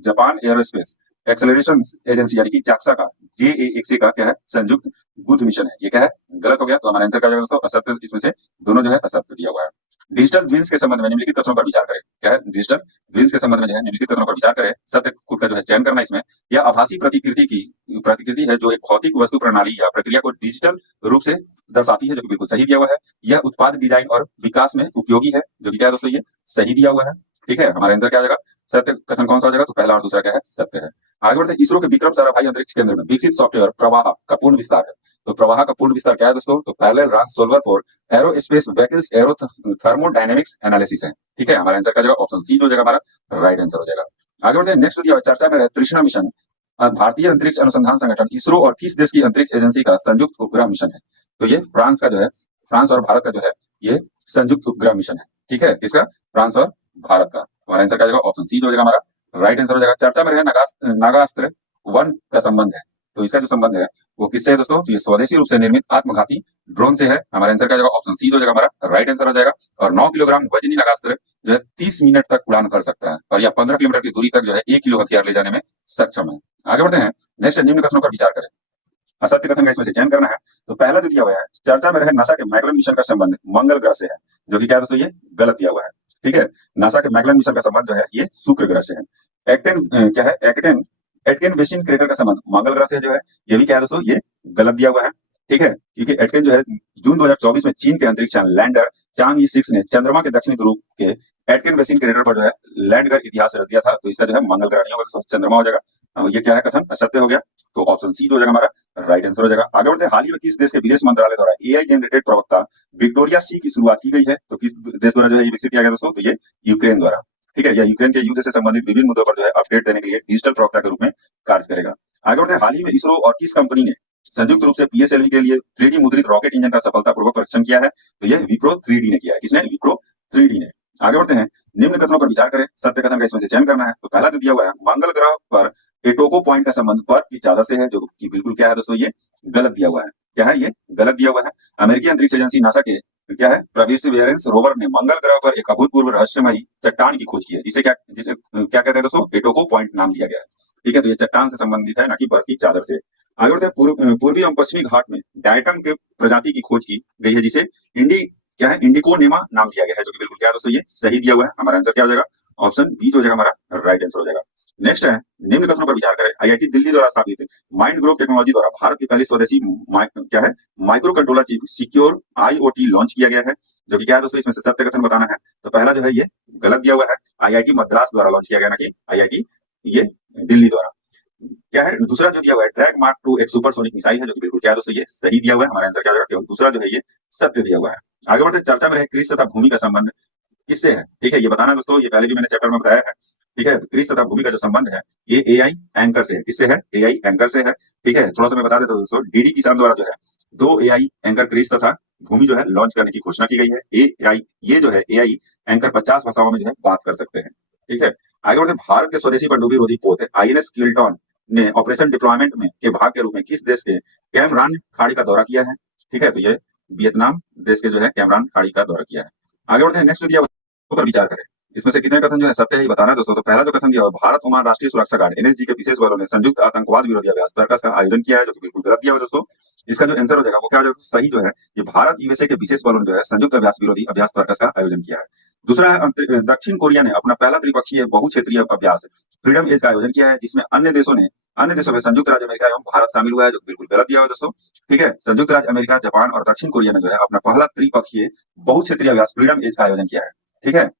जापान एयरोस्पेस एक्सेलरेशन एजेंसी यानी कि जाक्सा का JAXA का क्या है संयुक्त बुध मिशन है। ये क्या है? गलत हो गया। तो हमारा आंसर क्या हो जाएगा दोस्तों? असत्य। इसमें से दोनों जो है असत्य दिया हुआ है। डिजिटल ट्विन्स के संबंध में निम्नलिखित कथनों पर विचार करें। क्या है? डिजिटल ट्विन्स के संबंध में जो है निम्नलिखित कथनों पर विचार करें। सत्य का जो है चयन करना इसमें। यह आभासी प्रतिकृति है जो एक भौतिक वस्तु प्रणाली या प्रक्रिया को डिजिटल रूप से दर्शाती है, जो कि बिल्कुल सही दिया हुआ है। यह उत्पाद डिजाइन और विकास में उपयोगी है, जो कि क्या है दोस्तों ये सही दिया हुआ है। ठीक है, हमारा आंसर क्या हो जाएगा? सत्य कथन कौन सा हो जाएगा? तो पहला और दूसरा क्या है? सत्य है। आगे बढ़ते हैं, इसरो के विक्रम साराभाई अंतरिक्ष केंद्र में विकसित सॉफ्टवेयर प्रवाह का पूर्ण विस्तार है। तो प्रवाह का पूर्ण विस्तार क्या है दोस्तों? तो parallel run solver for aerospace vehicles arrow thermodynamics analysis है। ठीक है, हमारा आंसर क्या हो जाएगा? ऑप्शन सी जो हो जाएगा हमारा राइट आंसर हो जाएगा। आगे बढ़ते हैं, नेक्स्ट दिया चर्चा में रहे तृष्णा मिशन भारतीय अंतरिक्ष अनुसंधान संगठन इसरो और किस देश की अंतरिक्ष एजेंसी का संयुक्त उपग्रह मिशन है? तो ये फ्रांस का जो है, फ्रांस और भारत का जो है ये संयुक्त उपग्रह मिशन है। ठीक है, इसका फ्रांस और भारत का। हमारा आंसर क्या हो जाएगा? ऑप्शन सी जो हो जाएगा हमारा राइट आंसर हो जाएगा। चर्चा में रहे नागास्त्र 1 का संबंध है। तो इसका जो संबंध है वो किससे है दोस्तों? तो ये स्वदेशी रूप से निर्मित आत्मघाती ड्रोन से है। हमारा आंसर क्या हो जाएगा? ऑप्शन सी जो हो जाएगा हमारा राइट आंसर हो जाएगा। और 9 किलोग्राम वजनी नागास्त्र जो है 30 मिनट तक उड़ान भर सकता है और यह 15 किलोमीटर की दूरी तक जो है 1 किलो हथियार ले जाने में सक्षम है। आगे बढ़ते हैं, नेक्स्ट निम्न कथनों पर विचार करें। असत्य कथन का इसमें से चयन करना है। तो पहला जो दिया हुआ है, चर्चा में रहे नासा के मैगलन मिशन का संबंध मंगल ग्रह से है, जो कि क्या है दोस्तों ये गलत दिया हुआ है। ठीक है, नासा के मैगलन मिशन का संबंध जो है ये शुक्र ग्रह से है। क्या है, एटकेन बेसिन क्रेटर का संबंध मंगल ग्रह से जो है, ये भी क्या है दोस्तों ये गलत दिया हुआ है। ठीक है, क्योंकि एटकेन जो है जून 2024 में चीन के अंतरिक्ष लैंडर चांग 6 ने चंद्रमा के दक्षिणी ध्रुव के एटकेन बेसिन क्रेटर पर जो है लैंड कर इतिहास रच दिया था। तो इसका जो है मंगल ग्रह नहीं होगा दोस्तों, चंद्रमा हो जाएगा। ये क्या है कथन? असत्य हो गया। तो ऑप्शन सी जो हो जाएगा हमारा राइट आंसर हो जाएगा। आगे बढ़ते हैं, हाल ही में किस देश के विदेश मंत्रालय द्वारा AI जनरेटेड प्रवक्ता विक्टोरिया सी की शुरुआत की गई है? तो किस देश द्वारा जो है ये विकसित किया गया दोस्तों? तो ये यूक्रेन द्वारा। ठीक है, यह यूक्रेन के युद्ध से संबंधित विभिन्न मुद्दों पर जो है अपडेट देने के लिए डिजिटल प्रवक्ता के रूप में कार्य करेगा। आगे बढ़ते हैं, हाल ही में इसरो और किस कंपनी ने संयुक्त रूप से PSLV के लिए 3D मुद्रित रॉकेट इंजन का सफलतापूर्वक परीक्षण किया है? तो यह विप्रो 3D ने किया है। किसने? विप्रो 3D ने। आगे बढ़ते हैं, निम्न कथनों पर विचार करें। सत्य कथन का इसमें से चयन करना है। तो पहला जो दिया हुआ है, मंगल ग्रह पर एटोको पॉइंट का संबंध बर्फ की चादर से है, जो कि बिल्कुल क्या है दोस्तों ये गलत दिया हुआ है। क्या है? ये गलत दिया हुआ है। अमेरिकी अंतरिक्ष एजेंसी नासा के क्या है परसिवरेंस रोवर ने मंगल ग्रह पर एक अभूतपूर्व रहस्यमयी चट्टान की खोज की है, जिसे क्या कहते हैं दोस्तों? एटोको पॉइंट नाम दिया गया है। ठीक है, तो ये चट्टान से संबंधित है, ना कि बर्फ की चादर से। आगे बढ़ते हैं, पूर्वी एवं पश्चिमी घाट में डायटम के प्रजाति की खोज की गई है, जिसे इंडिकोनेमा नाम दिया गया है, जो कि बिल्कुल क्या है दोस्तों ये सही दिया हुआ है। हमारा आंसर क्या हो जाएगा? ऑप्शन बी जो हो जाएगा हमारा राइट आंसर हो जाएगा। नेक्स्ट है, निम्न कथनों पर विचार करें। IIT दिल्ली द्वारा स्थापित माइंड ग्रोव टेक्नोलॉजी द्वारा भारत की पहली स्वदेशी क्या है micro controller chip secure IoT launch किया गया है, जो कि क्या है दोस्तों? इसमें से सत्य कथन बताना है। तो पहला जो है ये गलत दिया हुआ है, IIT मद्रास द्वारा लॉन्च किया गया, ना कि IIT ये दिल्ली द्वारा। क्या है दूसरा जो दिया हुआ है, ट्रैक मार्क 2 एक सुपरसोनिक मिसाइल है, जो कि बिल्कुल क्या है दोस्तों ये सही दिया हुआ है। हमारा आंसर क्या होगा? केवल दूसरा जो है ये सत्य दिया हुआ है। आगे बढ़ते, चर्चा में रहे क्रिस तथा भूमि का संबंध किससे है? ठीक है, ये बताना दोस्तों, ये पहले भी मैंने चैप्टर में बताया है। ठीक है, तो क्रिस तथा भूमि का जो संबंध है ये AI एंकर से है। किससे है? AI एंकर से है। ठीक है, थोड़ा सा मैं बता देता हूँ दोस्तों, DD किसान द्वारा जो है 2 AI एंकर क्रिस तथा भूमि जो है लॉन्च करने की घोषणा की गई है। AI ये जो है AI एंकर 50 भाषाओं में जो है बात कर सकते हैं। ठीक है, आगे बढ़ते, भारत के स्वदेशी पनडुब्बी रोधी पोत INS किल्टन ने ऑपरेशन डिप्लॉयमेंट में के भाग के रूप में किस देश के कैमरान खाड़ी का दौरा किया है? ठीक है, तो ये वियतनाम देश के जो है कैमरान खाड़ी का दौरा किया है। आगे बढ़ते हैं, नेक्स्ट दिया हुआ पर विचार करें। इसमें से कितने कथन जो है सत्य है ये बताना है दोस्तों। तो पहला जो कथन दिया हुआ है, भारत ओमान राष्ट्रीय सुरक्षा गार्ड एनएसजी के विशेष बलों ने संयुक्त आतंकवाद विरोधी अभ्यास तर्कस का आयोजन किया है, जो कि बिल्कुल गलत दिया हुआ है दोस्तों। इसका जो आंसर हो जाएगा वो क्या हो जाएगा, सही जो है ये भारत यूएसए के विशेष बलों ने जो है संयुक्त अभ्यास विरोधी अभ्यास तर्कस का आयोजन किया है। दूसरा है, दक्षिण कोरिया ने अपना पहला त्रिपक्षीय बहुक्षेत्रीय अभ्यास फ्रीडम एज का आयोजन किया है, जिसमें अन्य देशों में संयुक्त राज्य अमेरिका एवं भारत शामिल हुआ है, जो बिल्कुल गलत दिया हुआ है दोस्तों। ठीक है, संयुक्त राज्य अमेरिका, जापान और दक्षिण कोरिया ने जो है अपना पहला त्रिपक्षीय बहुक्षेत्रीय अभ्यास फ्रीडम एज का आयोजन किया है। ठीक है,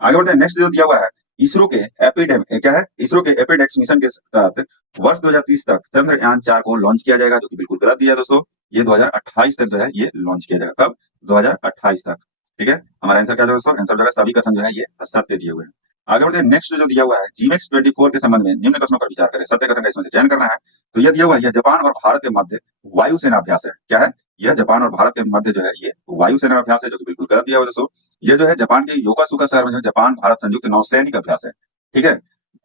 आगे बढ़ते हैं, नेक्स्ट जो दिया हुआ है, इसरो के एपिडेक्स मिशन के तहत वर्ष 2030 तक चंद्रयान 4 को लॉन्च किया जाएगा, जो कि बिल्कुल गलत दिया है दोस्तों। ये 2028 तक जो है ये लॉन्च किया जाएगा। कब? 2028 तक। ठीक है, हमारा आंसर क्या होगा दोस्तों? आंसर जो है सभी कथन जो है ये सत्य दिए हुए हैं। आगे बढ़ते हैं, नेक्स्ट जो दिया हुआ है, जीमेक्स 24 के संबंध में निम्न कथनों पर विचार करें, सत्य कथन का इसमें से चयन करना है। तो यह दिया हुआ है, यह जापान और भारत के मध्य वायुसेना अभ्यास है। क्या है? यह जापान और भारत के मध्य जो है ये वायुसेना अभ्यास है, जो कि बिल्कुल गलत दिया हुआ है दोस्तों। ये जो है जापान के योकोसुका शहर में जो जापान भारत संयुक्त नौसैनिक अभ्यास है। ठीक है,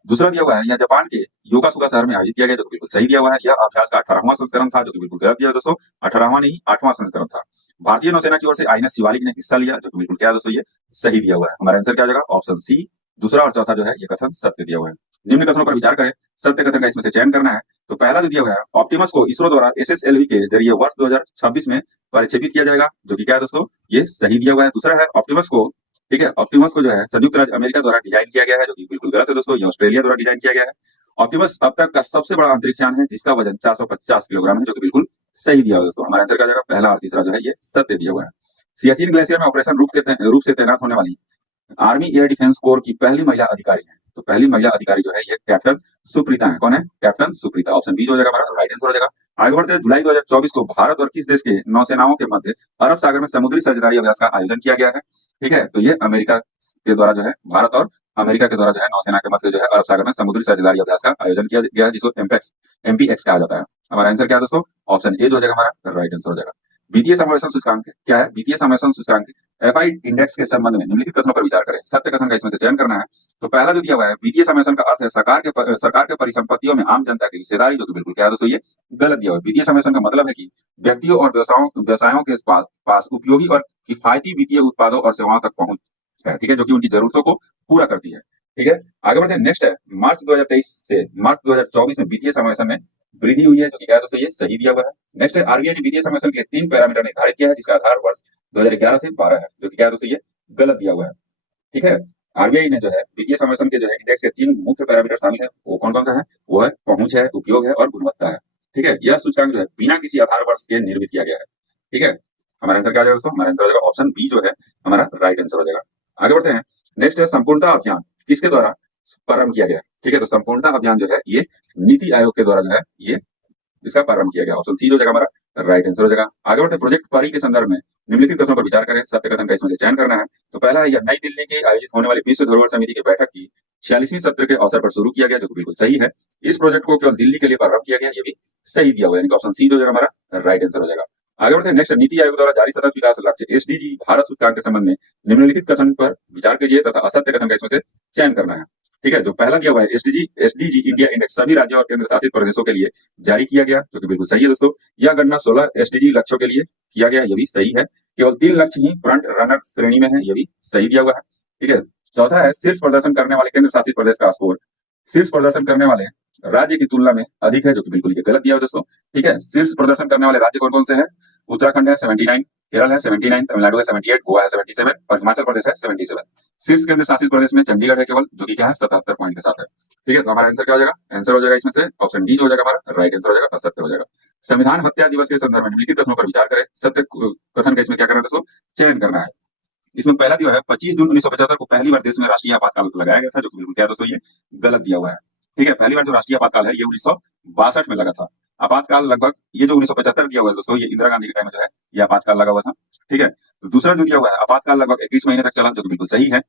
दूसरा दिया हुआ है, यह जापान के योकोसुका शहर में आयोजित किया गया, जो कि बिल्कुल सही दिया हुआ है। यह अभ्यास का 18वां संस्करण था, जो कि बिल्कुल गलत दिया हुआ है दोस्तों। 18वां नहीं, 8वां संस्करण था। भारतीय नौसेना की ओर से आईएनएस शिवालिक ने हिस्सा लिया, जो कि बिल्कुल क्या है दोस्तों, ये सही दिया हुआ है। हमारा आंसर क्या हो जाएगा? Option C. दूसरा और चौथा जो है ये कथन सत्य दिया हुआ है। निम्न कथनों पर विचार करें, सत्य कथन का इसमें से चयन करना है। तो पहला जो दिया हुआ है, ऑप्टिमस को इसरो द्वारा एसएसएलवी के जरिए वर्ष 2026 में प्रक्षेपित किया जाएगा, जो कि क्या है दोस्तों, ये सही दिया हुआ है। दूसरा है ऑप्टिमस को, ठीक है, ऑप्टिमस को जो है संयुक्त राज्य अमेरिका द्वारा डिजाइन किया गया है, जो कि बिल्कुल गलत है दोस्तों। ये ऑस्ट्रेलिया द्वारा डिजाइन किया गया है। ऑप्टिमस अब तक का सबसे बड़ा अंतरिक्ष यान है, जिसका वजन 450 किलोग्राम है, जो कि बिल्कुल सही दिया हुआ है दोस्तों। हमारा आंसर क्या हो जाएगा? पहला और तीसरा जो है ये सत्य दिया हुआ है। सियाचिन ग्लेशियर में ऑपरेशन रूप से तैनात होने वाली आर्मी एयर डिफेंस कोर की पहली महिला अधिकारी है। तो पहली महिला अधिकारी जो है ये कैप्टन सुप्रीता है। कौन है? कैप्टन सुप्रीता। ऑप्शन बी जो हो जाएगा हमारा राइट आंसर हो जाएगा। आगे बढ़ते हैं, जुलाई 2024 को भारत और किस देश के नौसेनाओं के मध्य अरब सागर में समुद्री साझेदारी अभ्यास का आयोजन किया गया है? ठीक है, तो ये अमेरिका के द्वारा जो है, भारत और अमेरिका के द्वारा जो है नौसेना के मध्य जो है अरब सागर में समुद्री साझेदारी अभ्यास का आयोजन किया गया है, जिसको एमपीएक्स कहा जाता है। हमारा आंसर क्या है दोस्तों? ऑप्शन ए जो हो जाएगा हमारा राइट आंसर हो जाएगा। वित्तीय समावेशन सूचकांक क्या है? वित्तीय समावेशन सूचकांक एफआई इंडेक्स के संबंध में निम्नलिखित कथनों पर विचार करें, सत्य कथन का इसमें से चयन करना है। तो पहला जो दिया हुआ है, वित्तीय समावेशन का अर्थ है सरकार के परिसंपत्तियों में आम जनता की हिस्सेदारी, जो कि बिल्कुल क्या है दोस्तों, ये गलत दिया हुआ है। वित्तीय समावेशन का मतलब है कि व्यक्तियों और व्यवसायों के पास उपयोगी और किफायती वित्तीय उत्पादों और सेवाओं तक पहुंच है, ठीक है, जो कि उनकी जरूरतों को पूरा करती है। ठीक है, आगे बढ़ते हैं, नेक्स्ट है, मार्च 2023 से मार्च 2024 में वित्तीय समावेशन में वृद्धि हुई है, जो कि क्या है दोस्तों, ये सही दिया हुआ है। नेक्स्ट है, आरबीआई ने वित्तीय समावेशन के 3 पैरामीटर निर्धारित किया है, जिसका आधार वर्ष 2011 से 12 है, जो कि क्या है दोस्तों, ये गलत दिया हुआ है। ठीक है, आरबीआई ने जो है वित्तीय समावेशन के जो है इंडेक्स के 3 मुख्य पैरामीटर शामिल है। वो कौन कौन सा है? वो है पहुंच है, उपयोग है और गुणवत्ता है। ठीक है, यह सूचकांक जो है बिना किसी आधार वर्ष के निर्मित किया गया है। ठीक है, हमारा आंसर क्या हो जाएगा दोस्तों? हमारा आंसर हो जाएगा ऑप्शन बी जो है हमारा राइट आंसर हो जाएगा। आगे बढ़ते हैं, नेक्स्ट है, संपूर्णता अभियान किसके द्वारा प्रारंभ किया गया? ठीक है, तो संपूर्णता अभियान जो है ये नीति आयोग के द्वारा जो है ये इसका प्रारंभ किया गया। ऑप्शन सी हो जाएगा हमारा राइट आंसर हो जाएगा। आगे बढ़ते प्रोजेक्ट परी के संदर्भ में निम्नलिखित कथनों पर विचार करें, सत्य कथन का इसमें से चयन करना है। तो पहला है, यह नई दिल्ली के आयोजित होने वाली विश्व धरोहर समिति की बैठक की 46वीं सत्र के अवसर पर शुरू किया गया, जो कि बिल्कुल सही है। इस प्रोजेक्ट को केवल दिल्ली के लिए प्रारंभ किया गया, ये भी सही दिया हुआ है, यानी ऑप्शन सी हो जाएगा हमारा राइट आंसर हो जाएगा। आगे बढ़ते हैं, नेक्स्ट नीति आयोग द्वारा जारी सतत विकास लक्ष्य एसडीजी भारत सूचकांक के संबंध में निम्नलिखित कथन पर विचार कीजिए तथा असत्य कथन का इसमें से चयन करना है। ठीक है, जो पहला दिया हुआ है, एसडीजी इंडिया इंडेक्स सभी राज्यों और केंद्र शासित प्रदेशों के लिए जारी किया गया, जो कि बिल्कुल सही है दोस्तों। यह गणना 16 एसडीजी लक्ष्यों के लिए किया गया, ये भी सही है। केवल 3 लक्ष्य ही फ्रंट रनर श्रेणी में है, ये भी सही दिया हुआ है। ठीक है, चौथा है, शीर्ष प्रदर्शन करने वाले केंद्र शासित प्रदेश का स्कोर शीर्ष प्रदर्शन करने वाले राज्य की तुलना में अधिक है, जो कि बिल्कुल ये गलत दिया हुआ दोस्तों। ठीक है, शीर्ष प्रदर्शन करने वाले राज्य कौन कौन से हैं? उत्तराखंड है 79, केरल है 79, तमिलनाडु है 78, गोवा है 77 और हिमाचल प्रदेश है 77। शीर्ष केंद्र शासित प्रदेश में चंडीगढ़ है केवल, जो कि क्या है 77 पॉइंट के साथ है। ठीक है, तो हमारा आंसर क्या हो जाएगा? आंसर हो जाएगा इसमें से ऑप्शन डी जो हो जाएगा हमारा राइट आंसर हो जाएगा, असत्य हो जाएगा। संविधान हत्या दिवस के संदर्भ में निम्नलिखित कथनों पर विचार करें, सत्य कथन का इसमें क्या करना है दोस्तों? चयन करना है। इसमें पहला दिया है, 25 जून 1975 को पहली बार देश में राष्ट्रीय आपातकाल लगाया गया था, जो कि बिल्कुल क्या है दोस्तों, ये गलत दिया हुआ है। ठीक है, पहली बार जो राष्ट्रीय आपातकाल है ये 1962 में लगा था। आपातकाल लगभग ये जो 1975 दिया हुआ है दोस्तों, ये इंदिरा गांधी के टाइम में जो है ये आपातकाल लगा हुआ था। ठीक है, तो दूसरा जो दिया हुआ है, आपातकाल लगभग 21 महीने तक चला, जो कि बिल्कुल सही है।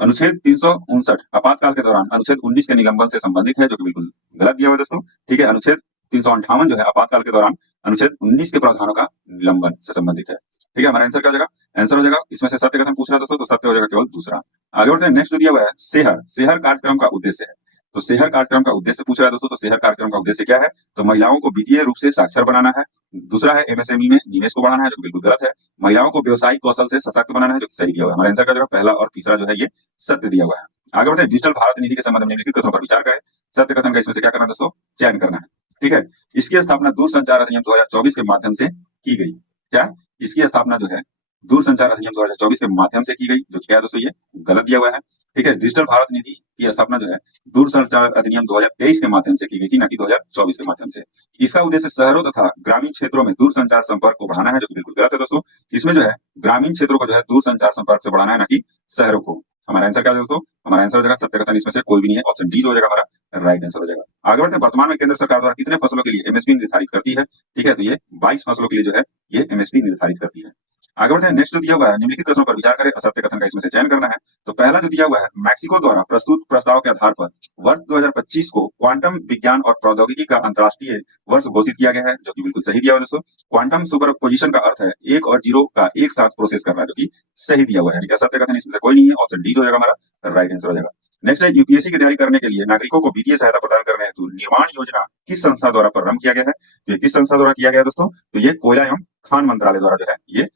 अनुच्छेद 359 आपातकाल के दौरान अनुच्छेद 19 के निलंबन से संबंधित है, जो कि बिल्कुल गलत दिया हुआ है दोस्तों। ठीक है, अनुच्छेद 358 जो है आपातकाल के दौरान अनुच्छेद 19 के प्रावधानों का निलंबन से संबंधित है। ठीक है, हमारा आंसर क्या हो जाएगा? आंसर हो जाएगा इसमें से सत्य कथन पूछ रहा है दोस्तों, तो सत्य हो जाएगा केवल दूसरा। आगे बढ़ते हैं, नेक्स्ट जो दिया हुआ है, सेहर कार्यक्रम का उद्देश्य है। तो सेहर कार्यक्रम का उद्देश्य पूछ रहा है दोस्तों, तो सेहर कार्यक्रम का उद्देश्य क्या है? तो महिलाओं को वित्तीय रूप से साक्षर बनाना है। दूसरा है एमएसएमई में निवेश को बढ़ाना है, जो कि बिल्कुल गलत है। महिलाओं को व्यवसायिक कौशल से सशक्त बनाना है, जो कि सही दिया हुआ है। हमारा आंसर का जो है पहला और तीसरा जो है ये सत्य दिया हुआ है। आगे बढ़ते हैं, डिजिटल भारत निधि के संबंध में निम्नलिखित कथनों पर विचार करें। सत्य कथन का इसमें से क्या करना है दोस्तों? चयन करना है। ठीक है, इसकी स्थापना दूरसंचार अधिनियम 2024 के माध्यम से की गई। क्या? इसकी स्थापना जो है दूरसंचार अधिनियम 2024 के माध्यम से की गई, जो क्या है दोस्तों? ये गलत दिया हुआ है। ठीक है, डिजिटल भारत निधि की स्थापना जो है दूरसंचार अधिनियम 2023 के माध्यम से की गई थी, न कि 2024 के माध्यम से। इसका उद्देश्य शहरों तथा ग्रामीण क्षेत्रों में दूरसंचार संपर्क को बढ़ाना है, जो कि बिल्कुल गलत है दोस्तों। इसमें जो है ग्रामीण क्षेत्रों को जो है दूरसंचार संपर्क से बढ़ाना है, न कि शहरों को। हमारा आंसर क्या है दोस्तों? हमारा आंसर हो जाएगा सत्य कथन, इसमें से कोई भी नहीं है, ऑप्शन डी जो हो जाएगा हमारा राइट आंसर हो जाएगा। आगे बढ़ते हैं, वर्तमान में केंद्र सरकार द्वारा कितने फसलों के लिए एमएसपी निर्धारित करती है? ठीक है, तो ये 22 फसलों के लिए जो है ये एमएसपी निर्धारित करती है। आगे बढ़ते हैं, नेक्स्ट जो दिया हुआ है, निम्नलिखित कथनों पर विचार करें, असत्य कथन का इसमें से चयन करना है। तो पहला जो दिया हुआ है, मैक्सिको द्वारा प्रस्तुत प्रस्ताव के आधार पर वर्ष 2025 को क्वांटम विज्ञान और प्रौद्योगिकी का अंतर्राष्ट्रीय वर्ष घोषित किया गया है, जो कि बिल्कुल सही दिया हुआ है दोस्तों। क्वांटम सुपरपोजिशन का अर्थ है 1 और 0 का एक साथ प्रोसेस करना, जो कि सही दिया हुआ है। यानी कि असत्य कथन इसमें से कोई नहीं है, ऑप्शन डी जो हो जाएगा हमारा राइट आंसर हो जाएगा। नेक्स्ट है, यूपीएससी की तैयारी करने के लिए नागरिकों को वित्तीय सहायता प्रदान करने हेतु निर्माण योजना किस संस्था द्वारा प्रारंभ किया गया है? तो ये किस संस्था द्वारा किया गया है दोस्तों? तो ये कोयला एवं खान मंत्रालय द्वारा जो है ये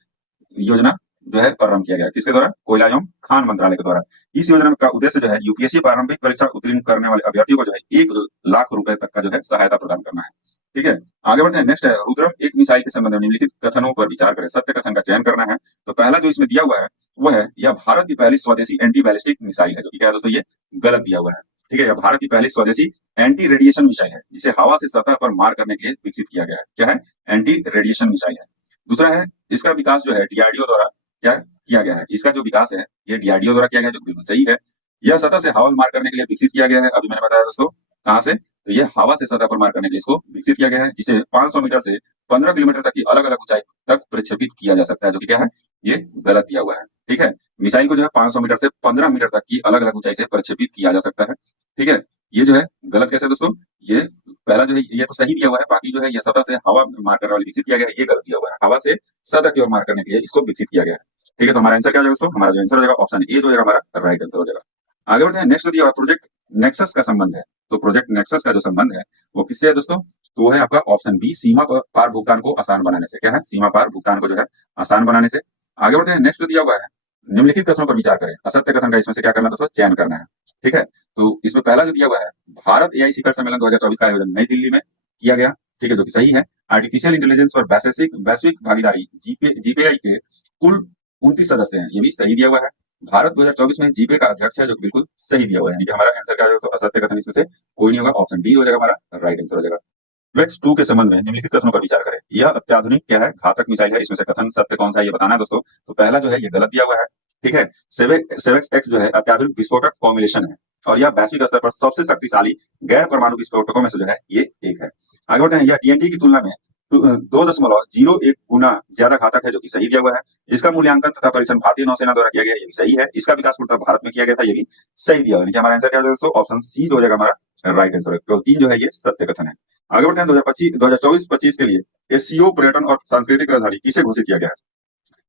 योजना जो है प्रारंभ किया गया। किसके द्वारा? कोयला एवं खान मंत्रालय के द्वारा। इस योजना का उद्देश्य जो है यूपीएससी प्रारंभिक परीक्षा उत्तीर्ण करने वाले अभ्यर्थियों को जो है 1 लाख रुपए तक का जो है सहायता प्रदान करना है। ठीक है, आगे बढ़ते हैं, नेक्स्ट है, रुद्रम एक मिसाइल के संबंध में निम्नलिखित कथनों पर विचार करें। सत्य कथन का चयन करना है। तो पहला जो इसमें दिया हुआ है वो है, यह भारत की पहली स्वदेशी एंटी बैलिस्टिक मिसाइल है, जो कि क्या है दोस्तों? ये गलत दिया हुआ है। ठीक है, यह भारत की पहली स्वदेशी एंटी रेडिएशन मिसाइल है, जिसे हवा से सतह पर मार करने के लिए विकसित किया गया है। क्या है? एंटी रेडिएशन मिसाइल है। दूसरा है, इसका विकास जो है डीआरडीओ द्वारा क्या किया गया है? इसका जो विकास है ये डीआरडीओ द्वारा किया गया है, जो बिल्कुल सही है। यह सतह से हवा में मार करने के लिए विकसित किया गया है। अभी मैंने बताया दोस्तों, कहां से? तो ये हवा से सतह पर मार करने के लिए इसको विकसित किया गया है, जिसे 500 मीटर से 15 किलोमीटर तक की अलग अलग ऊंचाई तक प्रक्षेपित किया जा सकता है, जो कि क्या है? ये गलत दिया हुआ है। ठीक है, मिसाइल को जो है 500 मीटर से 15 मीटर तक की अलग अलग ऊंचाई से प्रक्षेपित किया जा सकता है। ठीक है, ये जो है गलत कैसे दोस्तों? ये पहला जो है ये तो सही दिया हुआ है, बाकी जो है ये सतह से हवा मार करने वाले विकसित किया गया है, ये गलत दिया हुआ है। हवा से सतह की ओर मार करने के लिए इसको विकसित किया गया है। ठीक है, तो हमारा आंसर क्या हो जाएगा दोस्तों? हमारा जो आंसर हो जाएगा ऑप्शन ए जो हो जाएगा हमारा राइट आंसर हो जाएगा। आगे बढ़ते हैं, नेक्स्ट दिया हुआ प्रोजेक्ट नेक्सस का संबंध है। तो प्रोजेक्ट नेक्सस का जो संबंध है वो किससे है दोस्तों? तो वो है आपका ऑप्शन बी, सीमा पार भुगतान को आसान बनाने से। क्या है? सीमा पार भुगतान को जो है आसान बनाने से। आगे बढ़ते हैं, नेक्स्ट दिया हुआ है, निम्नलिखित कथनों पर विचार करें। असत्य कथन का इसमें से क्या करना है दोस्तों? चयन करना है। ठीक है, तो इसमें पहला जो दिया हुआ है, भारत एआई शिखर सम्मेलन 2024 का आयोजन नई दिल्ली में किया गया। ठीक है, जो कि सही है। आर्टिफिशियल इंटेलिजेंस पर वैश्विक भागीदारी जीपीआई के कुल 29 सदस्य हैं, ये भी सही दिया हुआ है। भारत 2024 में जीपे का अध्यक्ष है, जो कि बिल्कुल सही दिया हुआ है। यानी कि हमारा आंसर क्या हो जाएगा? असत्य कथन इसमें से कोई नहीं होगा, ऑप्शन डी हो जाएगा हमारा राइट आंसर हो जाएगा। वेक्स 2 के संबंध में निम्नलिखित कथनों पर विचार करें। यह अत्याधुनिक क्या है? घातक मिसाइल है। इसमें से कथन सत्य कौन सा है ये बताना है दोस्तों। तो पहला जो है ये गलत दिया हुआ है। ठीक है, सेवेक्स एक्स जो है अत्याधुनिक विस्फोटक फॉर्मुलेशन है, और यह वैश्विक स्तर पर सबसे शक्तिशाली गैर परमाणु विस्फोटकों में से जो है ये एक है। आगे बढ़ते हैं, यह टीएनटी की तुलना में 2.01 गुना ज्यादा घातक है, जो कि सही दिया हुआ है। इसका मूल्यांकन तथा परीक्षण भारतीय नौसेना द्वारा किया गया, ये भी सही है। इसका विकास पूर्णतः भारत में किया गया था, ये भी सही दिया हुआ है। हमारा आंसर क्या हो जाएगा दोस्तों? ऑप्शन सी जो हो जाएगा हमारा राइट आंसर। तो 3 जो है ये सत्य कथन है। आगे बढ़ते हैं, 2024-25 के लिए एससीओ पर्यटन और सांस्कृतिक राजधानी किसे घोषित किया गया है?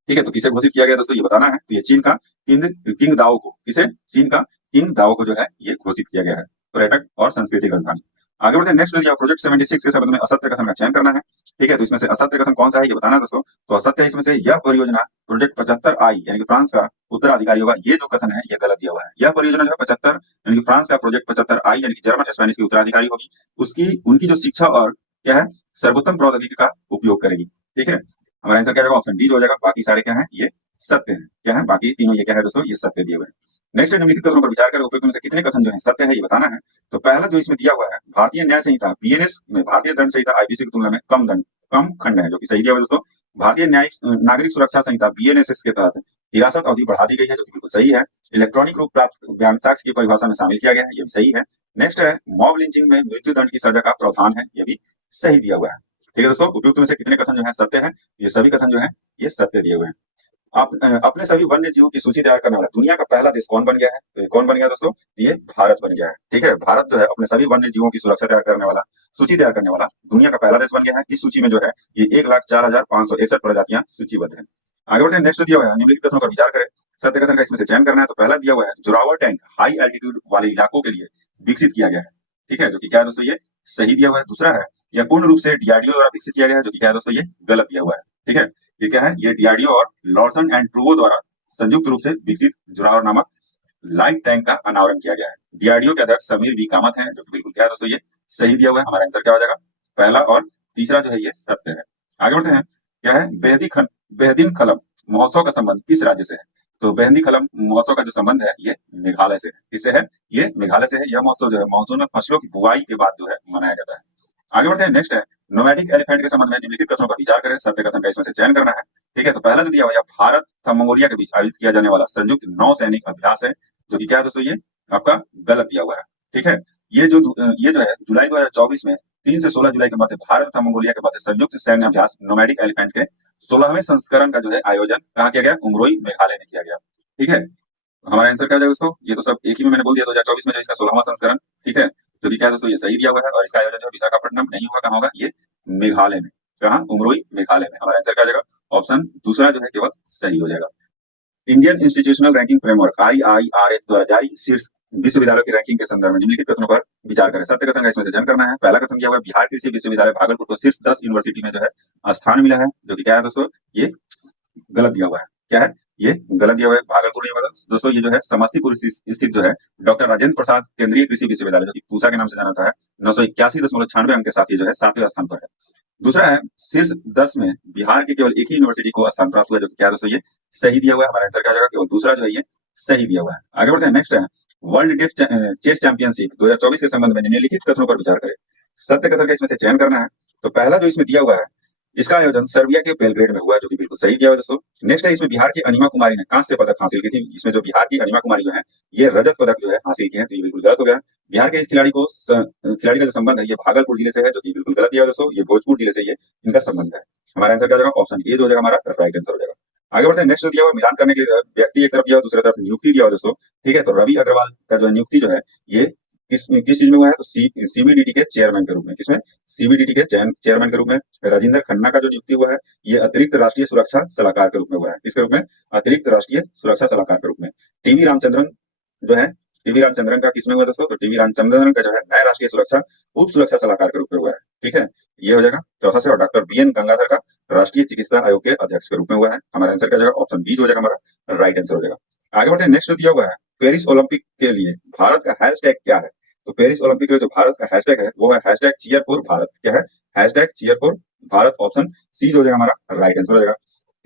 ठीक है, तो किसे घोषित किया गया दोस्तों ये बताना है। तो ये चीन का किंग दाओ को, किसे? चीन का किंग दाओ को जो है ये घोषित किया गया है, पर्यटक और सांस्कृतिक राजधानी। आगे बढ़ते हैं, नेक्स्ट दिया प्रोजेक्ट 76 के संबंध में असत्य कथन का चयन करना है। ठीक है, तो इसमें से असत्य कथन कौन सा है ये बताना है दोस्तों। तो असत्य है इसमें से, यह परियोजना प्रोजेक्ट 75I यानी कि फ्रांस का उत्तराधिकारी होगा, ये जो कथन है ये गलत दिया हुआ है। यह परियोजना जो है 75 यानी कि फ्रांस का प्रोजेक्ट 75I यानी कि जर्मन स्पेनिश की उत्तराधिकारी होगी, उसकी उनकी जो शिक्षा और क्या है सर्वोत्तम प्रौद्योगिकी का उपयोग करेगी। ठीक है, हमारा आंसर क्या होगा? ऑप्शन डी हो जाएगा। बाकी सारे क्या है? ये सत्य है। क्या है? बाकी तीनों ये क्या है दोस्तों? ये सत्य दिए हुए हैं। नेक्स्ट निम्नलिखित कथनों पर विचार कर उपयुक्त में से कितने कथन जो है सत्य है ये बताना है। तो पहला जो इसमें दिया हुआ है, भारतीय न्याय संहिता बीएनएस में भारतीय दंड संहिता आईपीसी की तुलना में कम खंड है, जो कि सही दिया हुआ है दोस्तों। भारतीय नागरिक सुरक्षा संहिता बीएनएसएस के तहत हिरासत अवधि बढ़ा दी गई है, जो कि बिल्कुल सही है। इलेक्ट्रॉनिक रूप प्राप्त बयान साक्ष्य की परिभाषा में शामिल किया गया है, ये भी सही है। नेक्स्ट है, मॉब लिंचिंग में मृत्यु दंड की सजा का प्रावधान है, ये भी सही दिया हुआ है। ठीक है दोस्तों, उपयुक्त में से कितने कथन जो है सत्य है? ये सभी कथन जो है ये सत्य दिए हुए हैं। अपने सभी वन्य जीवों की सूची तैयार करने वाला दुनिया का पहला देश कौन बन गया है? तो कौन बन गया दोस्तों? ये भारत बन गया है। ठीक है, भारत जो है अपने सभी वन्य जीवों की सुरक्षा तैयार करने वाला, सूची तैयार करने वाला दुनिया का पहला देश बन गया है। इस सूची में जो है ये 1,04,561 प्रजातियां सूचीबद्ध है। आगे बढ़ते हैं, नेक्स्ट दिया हुआ है, निम्नलिखित कथनों पर विचार करें। सत्य कथन का इसमें से चयन करना है। तो पहला दिया हुआ है जोरावर टैंक हाई एल्टीट्यूड वाले इलाकों के लिए विकसित किया गया है, ठीक है, जो कि क्या है दोस्तों, ये सही दिया हुआ है। दूसरा है यह पूर्ण रूप से डीआरडीओ द्वारा विकसित किया गया है, जो कि क्या है दोस्तों, ये गलत दिया हुआ है, ठीक है। ये क्या है, ये डीआरडीओ और लॉर्सन एंड ट्रूवो द्वारा संयुक्त रूप से विकसित जोरावर नामक लाइट टैंक का अनावरण किया गया है। डीआरडीओ के अध्यक्ष समीर वी कामत हैं, जो कि बिल्कुल क्या है दोस्तों, ये सही दिया हुआ है। हमारा आंसर क्या हो जाएगा, पहला और तीसरा जो है ये सत्य है। आगे बढ़ते हैं, क्या है, बेहदीन खलम महोत्सव का संबंध किस राज्य से है? तो बेहदी खलम महोत्सव का जो संबंध है ये मेघालय से है। किससे है, ये मेघालय से है। यह महोत्सव जो है मानसून में फसलों की बुआई के बाद जो है मनाया जाता है। आगे बढ़ते हैं, नेक्स्ट है नोमैडिक एलिफेंट के संबंध में निम्नलिखित कथनों पर विचार करें। सत्य कथन का इसमें से चयन करना है, ठीक है। तो पहला जो दिया हुआ है भारत तथा मंगोलिया के बीच आयोजित किया जाने वाला संयुक्त नौ सैनिक अभ्यास है, जो कि क्या है दोस्तों, ये आपका गलत दिया हुआ है, ठीक है। ये जो है जुलाई 2024 में 3 से 16 जुलाई के मध्य भारत तथा मंगोलिया के मध्य संयुक्त सैन्य अभ्यास नोमैडिक एलिफेंट के 16वें संस्करण का जो है आयोजन कहाँ किया गया, उमरोई मेघालय में किया गया, ठीक है। हमारा आंसर क्या हो जाएगा दोस्तों, ये तो सब एक ही में मैंने बोल दिया, 2024 में जो इसका 16वां संस्करण, ठीक है, जो कि क्या है दोस्तों, ये सही दिया हुआ है। और इसका आयोजन जो है विशाखापट्टनम नहीं होगा, कहाँ होगा, ये मेघालय में, कहाँ, उमरोई मेघालय में। हमारा आंसर क्या हो जाएगा, ऑप्शन दूसरा जो है केवल सही हो जाएगा। Indian institutional ranking framework IIRF द्वारा जारी शीर्ष विश्वविद्यालयों की रैंकिंग के संदर्भ में निम्नलिखित कथनों पर विचार करें। सत्य कथन का इसमें से चयन करना है। पहला कथन दिया हुआ है बिहार कृषि विश्वविद्यालय भागलपुर को शीर्ष 10 यूनिवर्सिटी में जो है स्थान मिला है, जो कि क्या है दोस्तों, ये गलत दिया हुआ है। क्या है, ये गलत दिया हुआ है, भागलपुर नहीं होगा दोस्तों, ये जो है समस्तीपुर स्थित जो है डॉक्टर राजेंद्र प्रसाद केंद्रीय कृषि विश्वविद्यालय, जो कि पूसा के नाम से जाना जाता है, 981.96 अंक के साथ ये जो है 7वें स्थान पर है। दूसरा है शीर्ष 10 में बिहार की केवल एक ही यूनिवर्सिटी को स्थान प्राप्त हुआ है, जो कि क्या है दोस्तों, ये सही दिया हुआ है। हमारा आंसर क्या जाएगा, केवल दूसरा जो है ये सही दिया हुआ है। आगे बढ़ते हैं, नेक्स्ट है वर्ल्ड डेफ चेस चैंपियनशिप 2024 के संबंध में निम्नलिखित कथनों पर विचार करें। सत्य कथन का इसमें से चयन करना है। तो पहला जो इसमें दिया हुआ है, इसका आयोजन सर्बिया के बेलग्रेड में हुआ है, जो कि बिल्कुल सही दिया हुआ है दोस्तों। नेक्स्ट है इसमें बिहार की अनिमा कुमारी ने कांस्य पदक हासिल की थी। इसमें जो बिहार की अनिमा कुमारी जो है ये रजत पदक जो है हासिल किए हैं, तो ये बिल्कुल गलत हो गया। बिहार के इस खिलाड़ी का जो संबंध है ये भागलपुर जिले से है, जो कि बिल्कुल गलत दिया दोस्तों, ये भोजपुर जिले से ये इनका संबंध है। हमारा आंसर क्या हो जाएगा, ऑप्शन ए जो हो जाएगा हमारा राइट आंसर हो जाएगा। आगे बढ़ते हैं, नेक्स्ट जो दिया हुआ मिलान करने के लिए व्यक्ति एक तरफ दिया हुआ, दूसरी तरफ नियुक्ति दिया हुआ दोस्तों, ठीक है। तो रवि अग्रवाल का जो नियुक्ति जो है ये किस चीज में हुआ है, तो सीबीडीटी के चेयरमैन के रूप में, किसमें, सीबीडीटी के चेयरमैन के रूप में। राजेंद्र खन्ना का जो नियुक्ति हुआ है ये अतिरिक्त राष्ट्रीय सुरक्षा सलाहकार के रूप में हुआ है। किसके रूप में, अतिरिक्त राष्ट्रीय सुरक्षा सलाहकार के रूप में। टीवी रामचंद्रन जो है, टीवी रामचंद्रन का किसमें हुआ दोस्तों, तो टीवी रामचंद्रन का जो है नया राष्ट्रीय सुरक्षा उप सुरक्षा सलाहकार के रूप में हुआ है, ठीक है, ये हो जाएगा चौथा से। और डॉक्टर बीएन गंगाधर का राष्ट्रीय चिकित्सा आयोग के अध्यक्ष के रूप में हुआ है। हमारा आंसर क्या हो जाएगा, ऑप्शन बी जो हो जाएगा हमारा राइट आंसर हो जाएगा। आगे बढ़ते हैं, नेक्स्ट जो दिया हुआ है पेरिस ओलंपिक के लिए भारत का हैशटैग क्या है। तो पेरिस ओलंपिक के लिए जो भारत का हैशटैग है वो है हैशटैग चीयर फॉर भारत। क्या है, hashtag cheer for Bharat, option C जो हो जाएगा हमारा राइट आंसर हो जाएगा।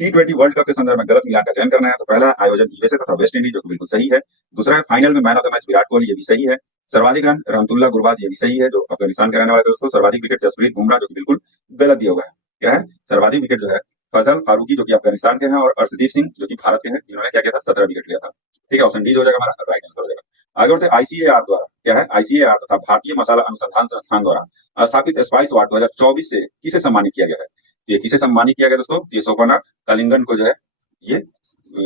T20 वर्ल्ड कप के संदर्भ में गलत मिलान का चयन करना है। तो पहला आयोजन यूएसए तथा वेस्ट इंडीज, जो कि बिल्कुल सही है। दूसरा है फाइनल में man of the match Virat Kohli, ये भी सही है। सर्वाधिक रन रहमतुल्लाह गुरबाज, ये भी सही है, जो अफगानिस्तान के रहने वाले थे दोस्तों। सर्वाधिक विकेट जसप्रीत बुमराह, जो कि बिल्कुल गलत दिया हुआ है। क्या है, सर्वाधिक विकेट जो है फजल फारूकी, जो कि अफगानिस्तान के हैं, और अर्शदीप सिंह, जो कि भारत के हैं, जिन्होंने क्या किया था, 17 विकेट लिया था, ठीक है, ऑप्शन डी जो हो जाएगा हमारा राइट आंसर हो जाएगा। आगे बढ़ते आईसीएआर द्वारा, क्या है, आईसीएआर तथा भारतीय मसाला अनुसंधान संस्थान द्वारा स्थापित स्पाइस अवार्ड 2024 से किसे सम्मानित किया गया है। तो ये किसे सम्मानित किया गया दोस्तों, ये सोपाना कलिंगन को जो है ये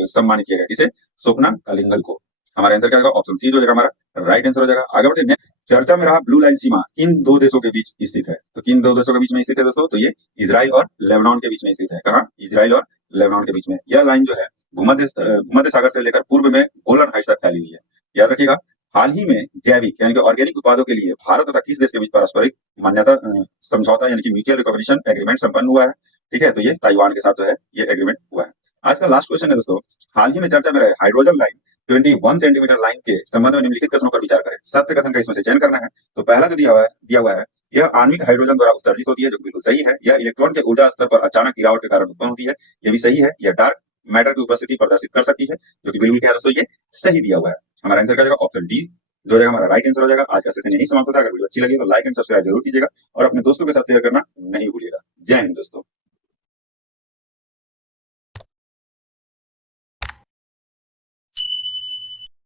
सम्मानित किया गया, किसे, स्वप्ना कलिंगल को। हमारा आंसर क्या होगा, ऑप्शन सी जो हो जाएगा हमारा राइट आंसर हो जाएगा। आगे बढ़ते हैं, चर्चा में रहा ब्लू लाइन सीमा किन दो देशों के बीच स्थित है। तो किन दो देशों के बीच में स्थित है दोस्तों, तो ये इजराइल और लेबनान के बीच में स्थित है। कहाँ, इजराइल और लेबनान के बीच में। यह लाइन जो है भूमध्य सागर से लेकर पूर्व में गोलन हाइट्स तक फैली हुई है। याद रखिएगा, हाल ही में जैविक यानी कि ऑर्गेनिक उत्पादों के लिए भारत तथा किस देश के बीच पारस्परिक मान्यता समझौता यानी कि म्यूचुअल रिकॉग्निशन एग्रीमेंट संपन्न हुआ है, ठीक है। तो ये ताइवान के साथ जो है ये एग्रीमेंट हुआ है। आज का लास्ट क्वेश्चन है दोस्तों, हाल ही में चर्चा में रहे हाइड्रोजन लाइन 21 सेंटीमीटर लाइन के संबंध में निम्नलिखित कथनों पर विचार करें। सत्य कथन का इसमें से चयन करना है। तो पहला जो दिया हुआ है यह आणविक हाइड्रोजन द्वारा उत्सर्जित होती है, जो बिल्कुल सही है। यह इलेक्ट्रॉन के ऊर्जा स्तर पर अचानक गिरावट के कारण उत्पन्न होती है, यह भी सही है। यह डार्क मैटर की उपस्थिति प्रदर्शित कर सकती है, जो कि बिल्कुल क्या है दोस्तों, ये सही दिया हुआ है। हमारा आंसर क्या जाएगा, ऑप्शन डी जो रहेगा हमारा राइट आंसर हो जाएगा। आज का सेशन यही समाप्त होता है। अगर वीडियो अच्छी लगी तो लाइक एंड सब्सक्राइब जरूर कीजिएगा और अपने दोस्तों के साथ शेयर करना नहीं भूलिएगा। जय हिंद दोस्तों।